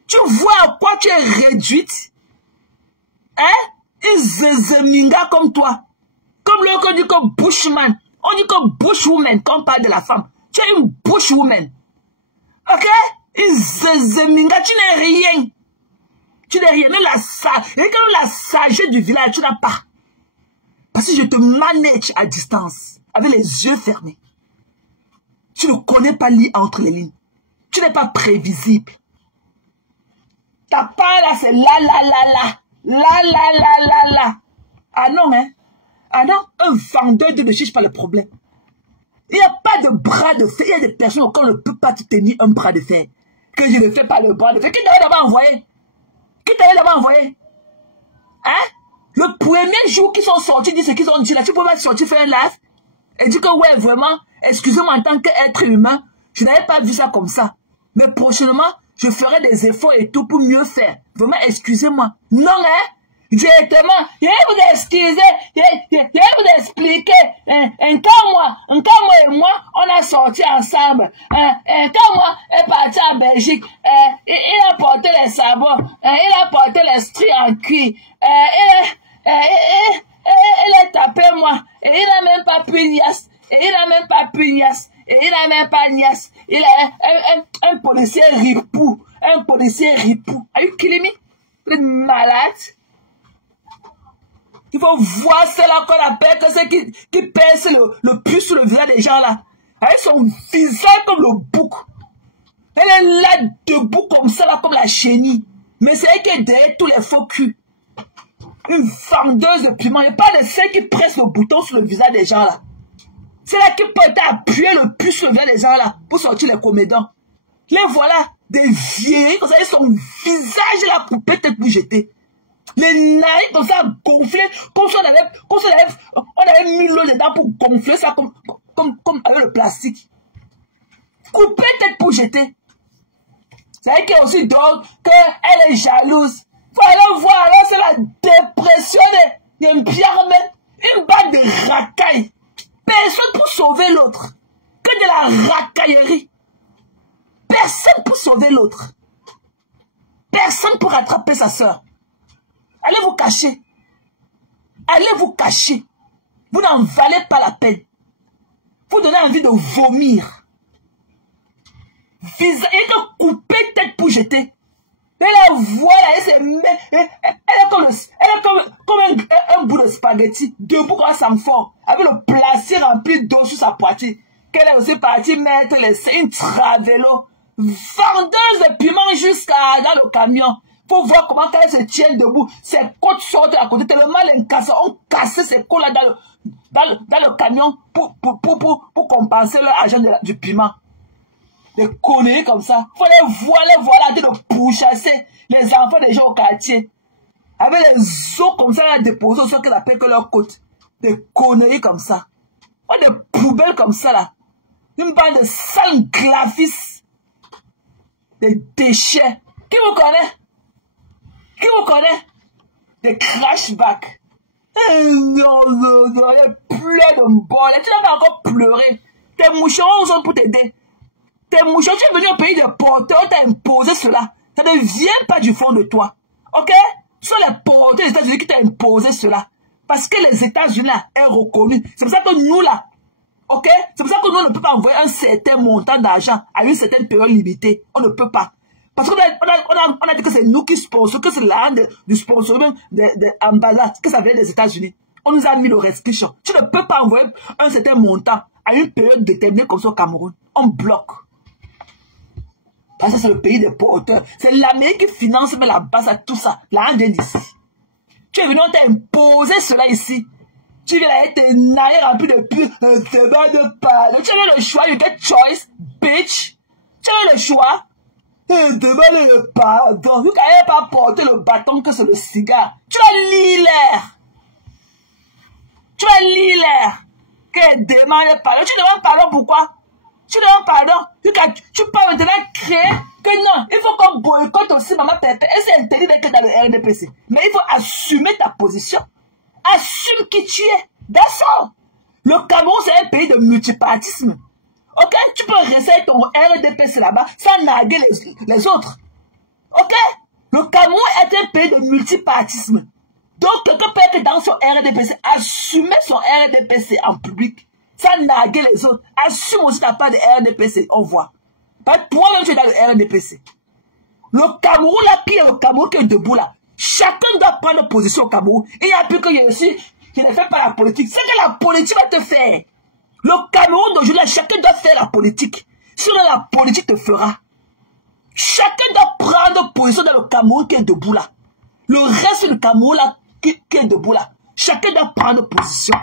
Tu vois à quoi tu es réduite. Hein? Une zézéminga comme toi. Comme l'autre dit que Bushman. On dit que Bushwoman quand on parle de la femme. Tu es une Bushwoman. Ok? Une zézéminga, tu n'es rien. Tu n'es rien. Même la sagesse du village, tu n'as pas. Parce que je te manage à distance, avec les yeux fermés. Tu ne connais pas lire entre les lignes. Tu n'es pas prévisible. Ta part là, c'est la. Ah non, hein. Ah non, un vendeur de ne cherche pas le problème. Il n'y a pas de bras de fer. Il y a des personnes auxquelles on ne peut pas te tenir un bras de fer. Que je ne fais pas le bras de fer. Qui t'avait d'abord envoyé? Qui t'avait d'abord envoyé? Hein? Le premier jour qu'ils sont sortis, disent ce qu'ils ont dit là, tu peux pas sortir faire un live et dire que ouais, vraiment, excusez-moi en tant qu'être humain, je n'avais pas vu ça comme ça. Mais prochainement, je ferai des efforts et tout pour mieux faire. Vraiment, excusez-moi. Non, hein? Directement, je vais vous excuser, je vais vous expliquer. Quand moi et moi, on a sorti ensemble. Quand moi est parti en Belgique, il a porté les sabots, il a porté les stries en cuir, il a tapé moi, et il n'a même pas pu niasse, et il n'a même pas pu niasse, et il n'a même pas niasse. Il a un policier ripou, Are you kidding me? Vous êtes malade? Il faut voir cela qu'on appelle que c'est qui pèse le plus sur le visage des gens là. Avec son visage comme le bouc. Elle est là debout comme ça là, comme la chenille. Mais c'est elle qui est derrière tous les faux culs. Une vendeuse de piment. Il n'y a pas de celle qui presse le bouton sur le visage des gens là. C'est là qui peut appuyer le plus sur le visage des gens là pour sortir les comédants. Les voilà, des vieilles comme ça, ils son visage là pour peut-être vous jeter. Les narines comme ça gonflées, comme si on avait mis l'eau dedans pour gonfler ça comme avec le plastique. Coupé tête pour jeter. C'est elle qui est aussi d'autres qu'elle est jalouse. Faut aller voir, alors c'est la dépression d'une pierre, une bague de racaille. Personne pour sauver l'autre. Que de la racaillerie. Personne pour sauver l'autre. Personne pour rattraper sa soeur. Allez vous cacher. Allez vous cacher. Vous n'en valez pas la peine. Vous donnez envie de vomir. Et de couper tête pour jeter. Et la voilà, elle est comme un bout de spaghetti, debout comme un enfant, avec le placier rempli d'eau sur sa poitrine. Qu'elle est aussi partie mettre une travelo, vendeuse de piment jusqu'à dans le camion. Faut voir comment elle se tient debout. Ses côtes sortent à côté, tellement elle casse. On casse ses côtes là dans le camion pour compenser l'argent du piment. Des conneries comme ça. Faut les voilà de pourchasser les enfants des gens au quartier. Avec les os comme ça, déposés sur ce qu'ils appellent que leur côte. Des conneries comme ça. Oh, des poubelles comme ça là. Une bande de sales glafis. Des déchets. Qui vous connaît? Qui vous connaît? Des crashbacks. Non, il y a plein de bol. Tu n'as pas encore pleuré. Tes moucherons sont pour t'aider. Tes moucherons, tu es venu au pays de porteurs, on t'a imposé cela. Ça ne vient pas du fond de toi. Ok? Ce sont les porteurs des États-Unis qui t'ont imposé cela. Parce que les États-Unis là est reconnu. C'est pour ça que nous là, ok? C'est pour ça que nous on ne peut pas envoyer un certain montant d'argent à une certaine période limitée. On ne peut pas. Parce qu'on a dit que c'est nous qui sponsorons, que c'est l'argent du sponsoring d'ambassade, que ça vient des États-Unis. On nous a mis le restriction. Tu ne peux pas envoyer un certain montant à une période déterminée comme ça au Cameroun. On bloque. Parce que c'est le pays des porteurs. C'est l'Amérique qui finance mais la base à tout ça. L'argent vient d'ici. Tu es venu, on t'a imposé cela ici. Tu viens là, tes naïs remplis de pur, c'est pas de pardon. Tu as le choix, you get choice, bitch. Tu as le choix. Demande le pardon. Vous n'avez pas porté le bâton que c'est le cigare. Tu as l'air. Tu as l'air. Que demande pardon. Tu demandes pardon pourquoi? Tu demandes pardon. Tu peux maintenant créer que non. Il faut qu'on boycotte aussi Maman Pépé. Et c'est interdit d'être dans le RDPC. Mais il faut assumer ta position. Assume qui tu es. D'accord. Le Cameroun, c'est un pays de multipartisme. Ok? Tu peux rester ton RDPC là-bas sans narguer les autres. Ok? Le Cameroun est un pays de multipartisme. Donc, quelqu'un peut être dans son RDPC, assumer son RDPC en public, sans narguer les autres. Assume aussi ta part de RDPC, on voit. Toi-même, tu es dans le RDPC. Le Cameroun, là, qui est le Cameroun qui est debout là, chacun doit prendre position au Cameroun. Et il n'y a plus que je suis, qui ne fait pas la politique. C'est que la politique va te faire. Le Cameroun d'aujourd'hui, chacun doit faire la politique. Sinon, la politique te fera. Chacun doit prendre position dans le Cameroun qui est debout là. Le reste du Cameroun là, qui est debout là. Chacun doit prendre position.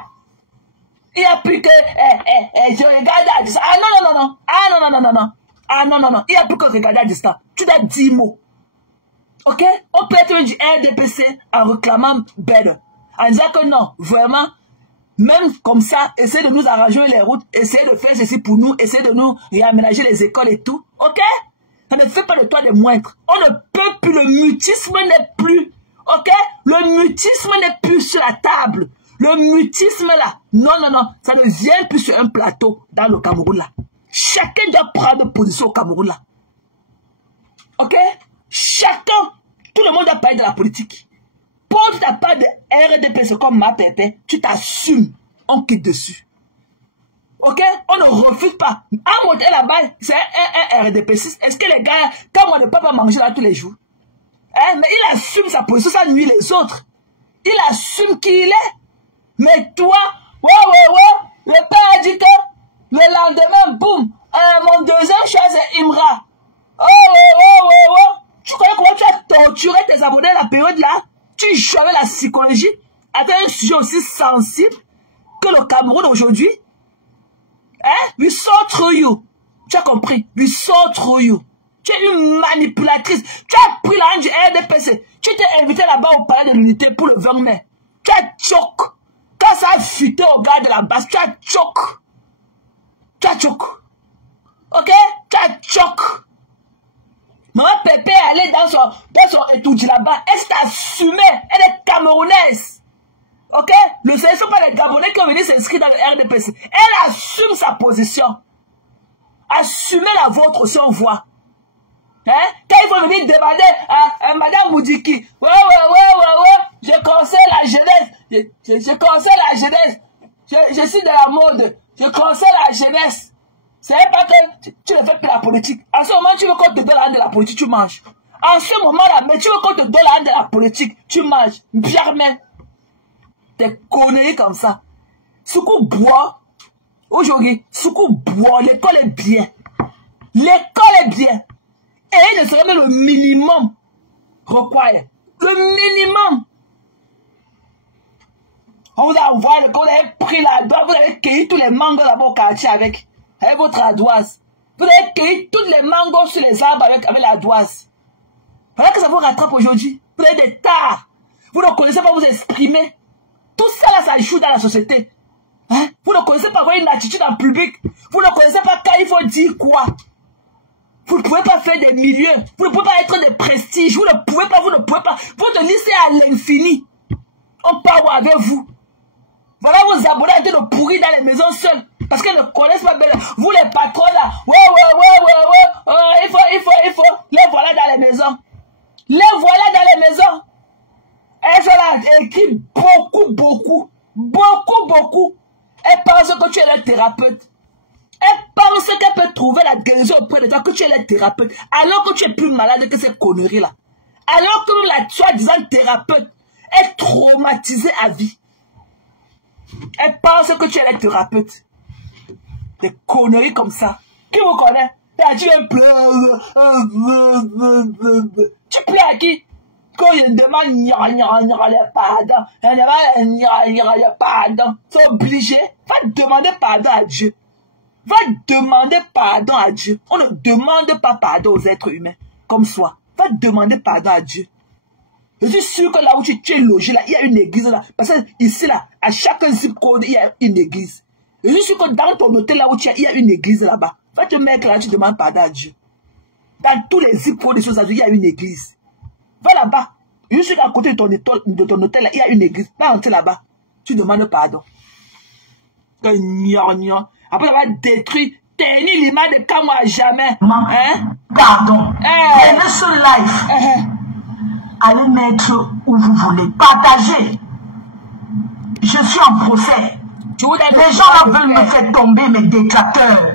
Il n'y a plus que, je regarde à distance. Ah non, non, non, non. Ah non, non, non, non, non. Ah non, non, non. Il n'y a plus que regarder à distance. Tu dois 10 mots. Ok? On peut être du RDPC en réclamant Bed. En disant que non, vraiment, même comme ça, essayer de nous arranger les routes, essayer de faire ceci pour nous, essayer de nous réaménager les écoles et tout. Ok? Ça ne fait pas de toi des moindres. On ne peut plus, le mutisme n'est plus. Ok? Le mutisme n'est plus sur la table. Le mutisme là, non, non, non, ça ne vient plus sur un plateau dans le Cameroun là. Chacun doit prendre position au Cameroun là. Ok? Chacun, tout le monde doit parler de la politique. Pour ta part de RDPC comme ma pépé, tu t'assumes, on quitte dessus. Ok? On ne refuse pas. À monter là-bas, c'est un RDPC. Est-ce que les gars, quand on ne peut pas manger là tous les jours? Hein? Mais il assume sa position, ça nuit les autres. Il assume qui il est. Mais toi, le père a dit que le lendemain, boum, mon deuxième choix c'est Imra. Tu connais comment tu as torturé tes abonnés à la période là? Tu joues avec la psychologie avec un sujet aussi sensible que le Cameroun aujourd'hui. Hein? We saw through you. Tu as compris? We saw through you. Tu es une manipulatrice. Tu as pris la haine du RDPC. Tu t'es invité là-bas au palais de l'unité pour le 20 mai. Tu as choqué. Quand ça a fuité au gars de la base, tu as choqué. Tu as choqué. Ok? Tu as choqué. Maman Pépé est allée dans son étude là-bas. Elle s'est assumée. Elle est camerounaise. Ok? Ce ne sont pas les Gabonais qui ont venu s'inscrire dans le RDPC. Elle assume sa position. Assumez la vôtre aussi, on voit. Hein? Quand il faut venir demander à Madame Moudiki, ouais, je conseille la jeunesse. Je conseille la jeunesse. Je suis de la mode. Je conseille la jeunesse. C'est pas que tu ne fais plus la politique. En ce moment, tu veux qu'on te donne la de la politique, tu manges. En ce moment-là, mais tu veux qu'on te donne la de la politique, tu manges. Pierre, mais des conneries comme ça. Soukou boit. Aujourd'hui, Soukou boit. L'école est bien. L'école est bien. Et il ne serait même le minimum required. Le minimum. On vous a envoyé, vous avez pris la doigt, vous avez cueilli tous les mangos là-bas au quartier avec votre ardoise. Vous avez cueilli tous les mangos sur les arbres avec l'ardoise. Voilà que ça vous rattrape aujourd'hui. Vous avez des tares. Vous ne connaissez pas vous exprimer. Tout ça là, ça joue dans la société. Hein? Vous ne connaissez pas avoir une attitude en public. Vous ne connaissez pas quand il faut dire quoi. Vous ne pouvez pas faire des milieux. Vous ne pouvez pas être des prestiges. Vous ne pouvez pas. Votre liste est à l'infini. On parle avec vous. Voilà vos abonnés en train de pourrir dans les maisons seuls. Parce qu'ils ne connaissent pas bien. Vous les patrons là. Ouais. Il faut. Les voilà dans les maisons. Les voilà dans les maisons. Elles sont là écrites beaucoup. Elles pensent que tu es leur thérapeute. Elle pense qu'elle peut trouver la guérison auprès de toi, que tu es le thérapeute, alors que tu es plus malade que ces conneries-là. Alors que la soi-disant thérapeute est traumatisée à vie. Elle pense que tu es le thérapeute. Des conneries comme ça. Qui vous connaît? Tu plais à qui? Quand il demande pardon, c'est obligé. Va demander pardon à Dieu. Va demander pardon à Dieu. On ne demande pas pardon aux êtres humains comme soi. Va demander pardon à Dieu. Je suis sûr que là où tu es logé, là, il y a une église là. Parce que ici, là, à chaque zip code, il y a une église. Je suis sûr que dans ton hôtel, là où tu es, il y a une église là-bas. Va te mettre là, tu demandes pardon à Dieu. Dans tous les zip codes, il y a une église. Va là-bas. Je suis sûr qu'à côté de ton hôtel, là, il y a une église. Va entrer là-bas. Tu demandes pardon. Après avoir détruit, tenir l'image de Kamwa à jamais. Hein? Pardon. Prenez ce live. Allez mettre où vous voulez. Partagez. Je suis en procès. Les gens là veulent me faire tomber, mes détracteurs.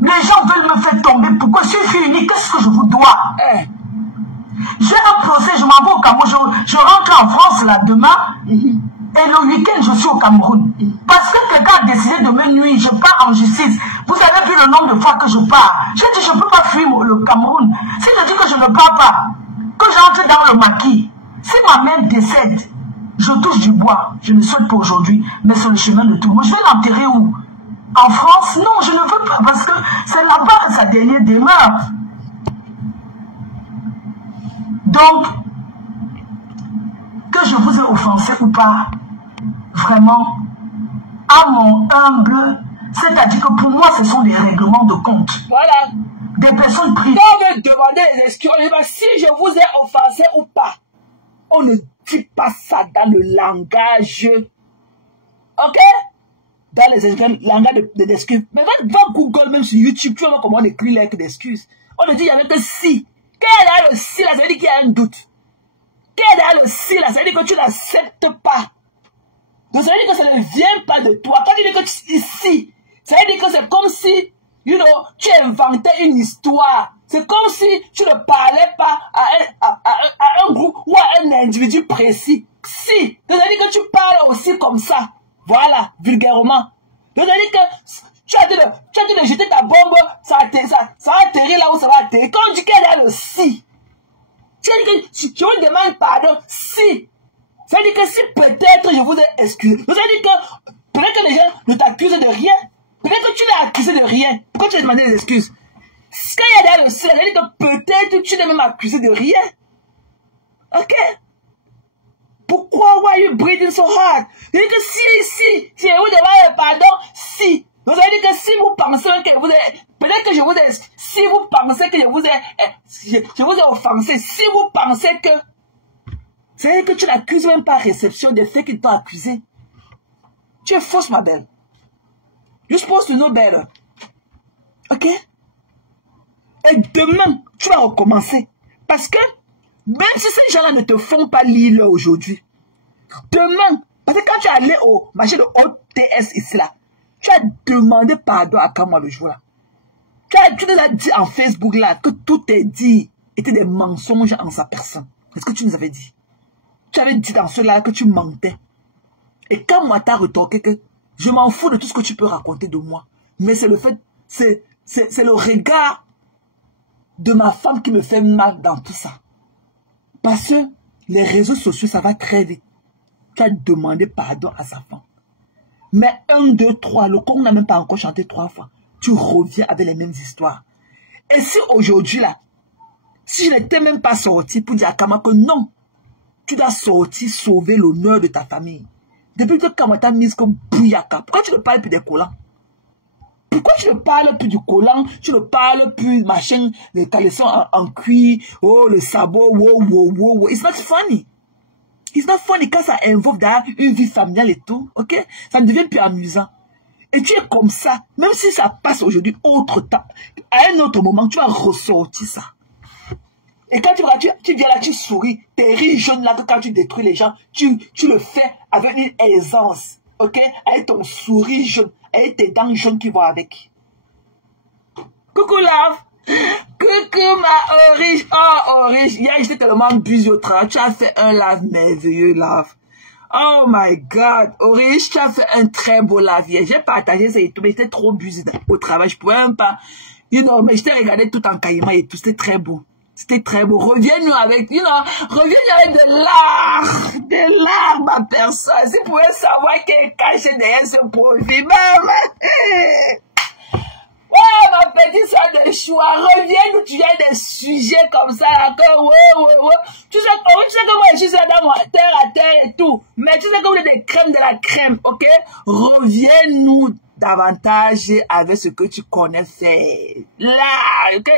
Les gens veulent me faire tomber. Pourquoi je suis fini? Qu'est-ce que je vous dois? J'ai un procès, je m'en vais au Cameroun. Je rentre en France là demain. Et le week-end, je suis au Cameroun. Parce que quelqu'un a décidé de me nuire, je pars en justice. Vous avez vu le nombre de fois que je pars. J'ai dit, je ne peux pas fuir le Cameroun. Si je dis que je ne pars pas, que j'entre dans le maquis, si ma mère décède, je touche du bois. Je ne souhaite pas aujourd'hui, mais sur le chemin de tout le monde. Je vais l'enterrer où? En France? Non, je ne veux pas, parce que c'est là-bas que sa dernière demeure. Donc, que je vous ai offensé ou pas, vraiment, à mon humble, c'est-à-dire que pour moi, ce sont des règlements de compte. Voilà. Des personnes privées. Quand on me demandait les excuses, si je vous ai offensé ou pas, on ne dit pas ça dans le langage. Ok? Dans les langages d'excuses. Mais va Google, même sur YouTube, tu vas voir comment on écrit les d'excuses. On ne dit il n'y avait que si. Quand il y a le si, là, ça veut dire qu'il y a un doute. Quand il y a le si, là, ça veut dire que tu n'acceptes pas. Donc ça veut dire que ça ne vient pas de toi. Quand tu dis que ici, ça veut dire que c'est comme si, tu inventais une histoire. C'est comme si tu ne parlais pas à un groupe ou à un individu précis. Si, ça veut dire que tu parles aussi comme ça. Voilà, vulgairement. Donc ça veut dire que tu as dit de jeter ta bombe, ça va atterrir là où ça va atterrir. Quand on dit qu'il y a le si, tu as dit que je vous demande pardon, si. Ça veut dire que si peut-être je vous ai excusé. Donc ça veut dire que peut-être que les gens ne t'accusent de rien. Peut-être que tu l'as accusé de rien. Pourquoi tu as demandé des excuses? Quand il y a le si, ça veut dire que peut-être tu n'es même accusé de rien. Ok? Pourquoi? Why are you breathing so hard? Ça veut dire que si vous demandez pardon, si. Donc ça veut dire que si vous pensez que vous êtes, peut-être que je vous ai, si vous pensez que je vous ai offensé, si vous pensez que C'est que tu n'accuses même pas réception des faits qu'ils t'ont accusé. Tu es fausse, ma belle. You're supposed to know better. Ok? Et demain, tu vas recommencer. Parce que, même si ces gens-là ne te font pas lire aujourd'hui, demain, parce que quand tu es allé au marché de OTS ici là, tu as demandé pardon à Kama le jour là. Tu nous as dit en Facebook là que tout est dit était des mensonges en sa personne. Est-ce que tu nous avais dit? Tu avais dit dans cela que tu mentais. Et quand moi t'as retorqué que je m'en fous de tout ce que tu peux raconter de moi. Mais c'est le fait, c'est le regard de ma femme qui me fait mal dans tout ça. Parce que les réseaux sociaux, ça va très vite. Tu as demandé pardon à sa femme. Mais 1, 2, 3, le con n'a même pas encore chanté 3 fois. Tu reviens avec les mêmes histoires. Et si aujourd'hui là, si je n'étais même pas sorti pour dire à Kama que non, tu dois sortir sauver l'honneur de ta famille. Depuis que Kama t'a mis comme bouyaka, pourquoi tu ne parles plus des collants? Pourquoi tu ne parles plus du collant? Tu ne parles plus machin, le caleçon en cuir, oh le sabot, wow, wow, wow, wow. It's not funny. It's not funny quand ça invoque d'ailleurs une vie familiale et tout, ok? Ça ne devient plus amusant. Et tu es comme ça, même si ça passe aujourd'hui, autre temps, à un autre moment, tu vas ressortir ça. Et quand tu viens là, tu souris, tes rires jaunes là, que quand tu détruis les gens, tu le fais avec une aisance, ok? Avec ton sourire jaune, avec tes dents jaunes qui vont avec. Coucou Love! Coucou ma Oriche! Oh Oriche! Hier j'étais tellement busy au travail, tu as fait un live merveilleux, Love. Oh my God! Oriche, tu as fait un très beau live hier. J'ai partagé ça et tout, mais j'étais trop busy au travail, je pouvais même pas, mais je t'ai regardé tout en caïma et tout, c'était très beau. C'était très beau. Reviens-nous avec, reviens-nous avec de l'art, ma personne. Si vous pouvez savoir qui est caché derrière ce profil, ouais, ma petite soeur de choix, reviens-nous, tu as des sujets comme ça, là, que, ouais. Tu sais que moi, je suis là dans moi, terre à terre et tout. Mais tu sais que vous êtes des crèmes de la crème, ok? Reviens-nous davantage avec ce que tu connais faire. Là, ok?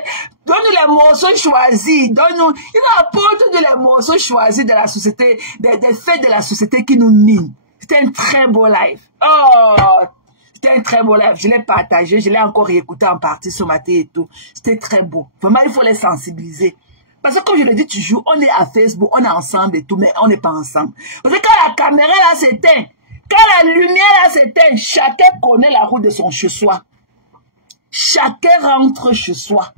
Donne-nous les morceaux choisis. Donne-nous, apporte-nous les morceaux choisis de la société, des faits de la société qui nous minent. C'était un très beau live. Oh! C'était un très beau live. Je l'ai partagé, je l'ai encore réécouté en partie ce matin et tout. C'était très beau. Vraiment, il faut les sensibiliser. Parce que comme je le dis toujours, on est à Facebook, on est ensemble et tout, mais on n'est pas ensemble. Parce que quand la caméra là s'éteint, quand la lumière là s'éteint, chacun connaît la route de son chez-soi. Chacun rentre chez soi.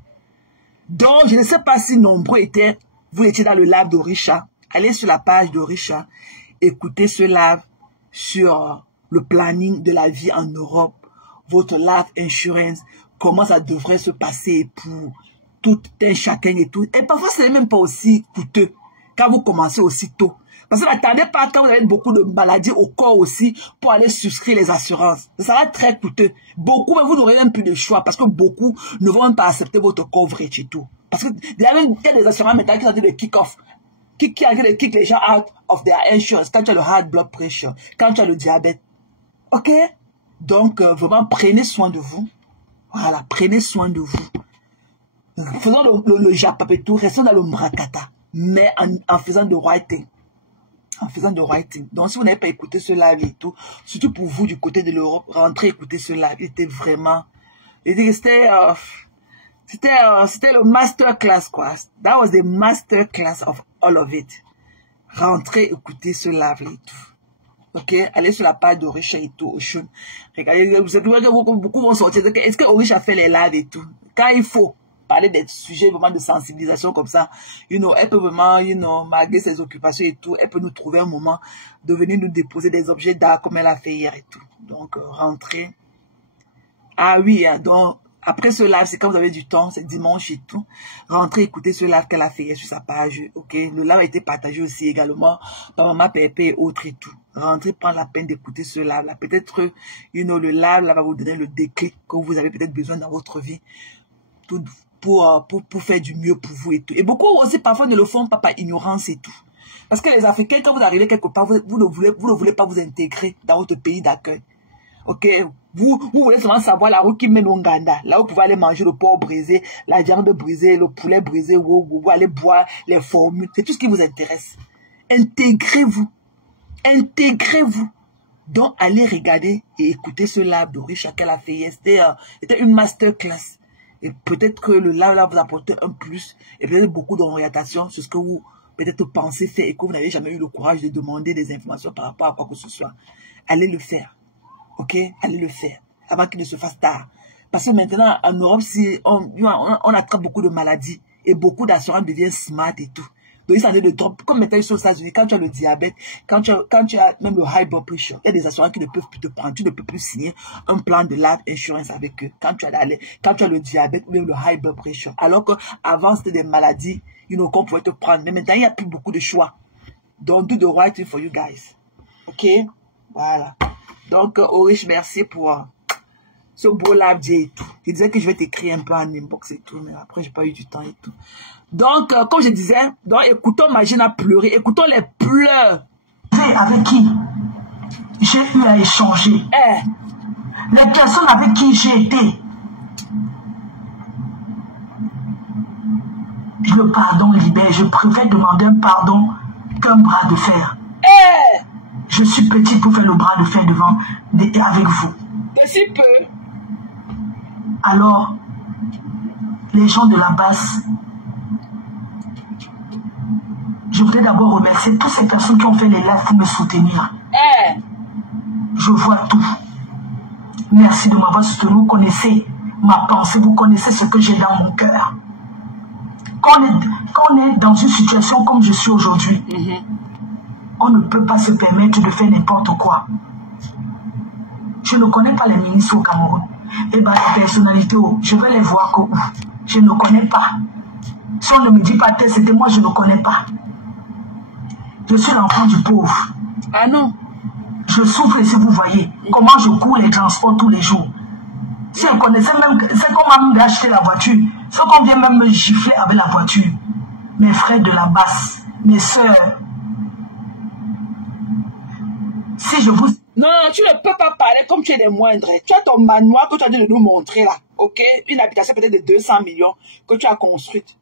Donc, je ne sais pas si nombreux étaient, vous étiez dans le live d'Orisha. Allez sur la page d'Orisha, écoutez ce live sur le planning de la vie en Europe, votre life insurance, comment ça devrait se passer pour tout un chacun et tout. Et parfois, ce n'est même pas aussi coûteux quand vous commencez aussi tôt. Parce que n'attendez pas quand vous avez beaucoup de maladies au corps aussi pour aller souscrire les assurances. Ça va être très coûteux. Beaucoup, mais vous n'aurez même plus de choix parce que beaucoup ne vont même pas accepter votre coverage et tout. Parce que il y a des assurances maintenant qui sont en train de kick-off. Qui kick les gens out of their insurance quand tu as le high blood pressure, quand tu as le diabète. Ok? Donc, vraiment, prenez soin de vous. Voilà, prenez soin de vous. Faisons le japap et tout, restons dans le mrakata. Mais en faisant de writing. En faisant de writing. Donc, si vous n'avez pas écouté ce live et tout, surtout pour vous du côté de l'Europe, rentrez écouter ce live. Il était vraiment... C'était le masterclass, quoi. That was the masterclass of all of it. Rentrez écouter ce live et tout. Ok, allez sur la page d'Orisha et tout, Oshun. Regardez, vous savez que beaucoup vont sortir. Est-ce que Orisha fait les lives et tout? Quand il faut parler des sujets vraiment de sensibilisation comme ça, elle peut vraiment, malgré ses occupations et tout, elle peut nous trouver un moment de venir nous déposer des objets d'art comme elle a fait hier et tout. Donc, rentrez. Ah oui, donc, après ce live, c'est quand vous avez du temps, c'est dimanche et tout. Rentrez, écoutez ce live qu'elle a fait sur sa page, ok. Le live a été partagé aussi également par Maman Pépé et autres et tout. Rentrez, prendre la peine d'écouter ce live là. Peut-être, le live là va vous donner le déclic que vous avez peut-être besoin dans votre vie pour faire du mieux pour vous et tout. Et beaucoup aussi parfois ne le font pas par ignorance et tout. Parce que les Africains, quand vous arrivez quelque part, vous ne voulez pas vous intégrer dans votre pays d'accueil. Ok, vous voulez seulement savoir la route qui mène au Ouganda, là où vous pouvez aller manger le porc brisé, la viande brisée, le poulet brisé, vous aller boire les formules, c'est tout ce qui vous intéresse. Intégrez-vous. Intégrez-vous. Donc, allez regarder et écouter ce live de Richa qu'elle a fait. C'était une masterclass. Et peut-être que le live là vous apporte un plus. Et peut-être beaucoup d'orientation sur ce que vous peut-être pensez faire et que vous n'avez jamais eu le courage de demander des informations par rapport à quoi que ce soit. Allez le faire. Ok? Allez le faire. Avant qu'il ne se fasse tard. Parce que maintenant, en Europe, si on attrape beaucoup de maladies et beaucoup d'assurances deviennent smart et tout. Donc, ils s'en est de trop. Comme maintenant, ils sont aux États-Unis, quand tu as le diabète, quand tu as même le high blood pressure, il y a des assurances qui ne peuvent plus te prendre. Tu ne peux plus signer un plan de life insurance avec eux. Quand tu as le diabète ou même le high blood pressure. Alors qu'avant, c'était des maladies qu'on pouvait te prendre. Mais maintenant, il n'y a plus beaucoup de choix. Donc, do the right thing for you guys. Ok? Voilà. Donc, Orish, merci pour ce beau live et tout. Je disais que je vais t'écrire un peu en inbox et tout, mais après, j'ai pas eu du temps et tout. Donc, comme je disais, donc, écoutons Magina pleurer. Écoutons les pleurs. Avec qui j'ai eu à échanger. Les personnes avec qui j'ai été. Le pardon libère. Je préfère demander un pardon qu'un bras de fer. Je suis petit pour faire le bras de fer devant avec vous. De si peu. Alors, les gens de la base, je voudrais d'abord remercier toutes ces personnes qui ont fait les lives pour me soutenir. Je vois tout. Merci de m'avoir soutenu. Vous connaissez ma pensée, vous connaissez ce que j'ai dans mon cœur. Quand on est dans une situation comme je suis aujourd'hui, on ne peut pas se permettre de faire n'importe quoi. Je ne connais pas les ministres au Cameroun. Et bien, les personnalités, je vais les voir où. Je ne connais pas. Si on ne me dit pas tel, c'était moi, je ne connais pas. Je suis l'enfant du pauvre. Ah non. Je souffre si vous voyez comment je cours les transports tous les jours. Si on connaissait même, c'est qu'on m'a même acheté la voiture. C'est qu'on vient même me gifler avec la voiture. Mes frères de la basse, mes soeurs. Si je vous... Non, tu ne peux pas parler comme tu es des moindres. Tu as ton manoir que tu as dû nous montrer là, ok? Une habitation peut-être de 200 millions que tu as construite.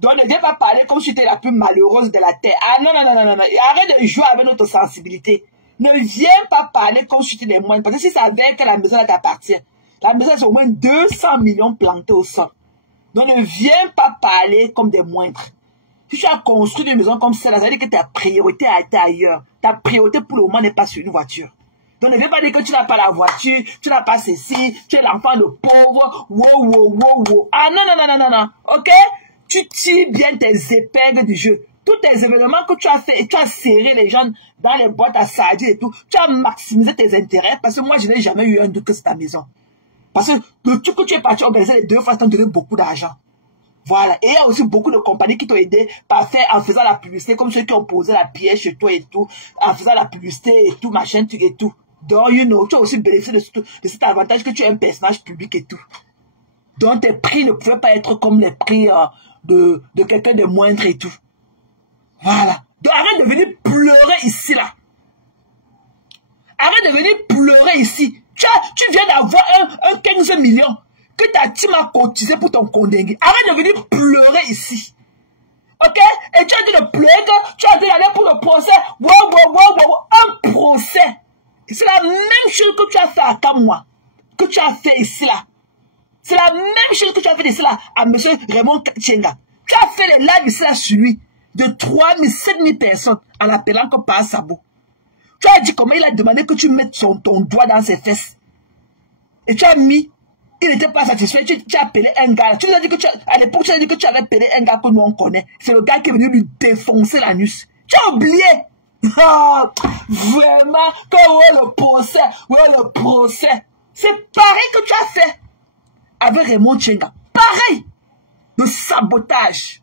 Donc ne viens pas parler comme si tu étais la plus malheureuse de la terre. Ah non, non, non, non, non, non. Arrête de jouer avec notre sensibilité. Ne viens pas parler comme si tu étais des moindres. Parce que si ça vient que la maison là t'appartient, la maison c'est au moins 200 millions plantées au sol. Donc ne viens pas parler comme des moindres. Si tu as construit une maison comme celle-là, ça veut dire que ta priorité a été ailleurs. Ta priorité pour le moment n'est pas sur une voiture. Donc ne viens pas dire que tu n'as pas la voiture, tu n'as pas ceci, tu es l'enfant de pauvre, wow, wow, wow, wow. Ah non, non, non, non, non, non, ok? Tu tires bien tes épingles du jeu. Tous tes événements que tu as fait et tu as serré les gens dans les boîtes à sardines et tout, tu as maximisé tes intérêts parce que moi je n'ai jamais eu un doute que c'est ta maison. Parce que le truc que tu es parti organiser les 2 fois, ça t'a donné beaucoup d'argent. Voilà. Et il y a aussi beaucoup de compagnies qui t'ont aidé en faisant la publicité, comme ceux qui ont posé la pièce chez toi et tout, en faisant la publicité et tout, machin, truc et tout. Donc, tu as aussi bénéficié de cet avantage que tu es un personnage public et tout. Donc, tes prix ne pouvaient pas être comme les prix de quelqu'un de moindre et tout. Voilà. Donc, arrête de venir pleurer ici, là. Arrête de venir pleurer ici. Tu viens d'avoir un 15 millions que ta team a cotisé pour ton condé. Arrête de venir pleurer ici. Ok? Et tu as dit de pleurer que tu as dit d'aller pour le procès. Wow, wow, wow, wow. Un procès. C'est la même chose que tu as fait à Kamwa. Que tu as fait ici là. C'est la même chose que tu as fait ici là à M. Raymond Tchenga. Tu as fait les lives ici là sur lui. De 3 000, 7 000 personnes en appelant que par Sabo. Tu as dit comment il a demandé que tu mettes ton doigt dans ses fesses. Et tu as mis. Il n'était pas satisfait. Tu as appelé un gars. Tu as dit que à l'époque, tu as dit que tu avais appelé un gars que nous on connaît. C'est le gars qui est venu lui défoncer l'anus. Tu as oublié. Oh, vraiment, que le procès. C'est pareil que tu as fait avec Raymond Tchenga. Pareil. Le sabotage.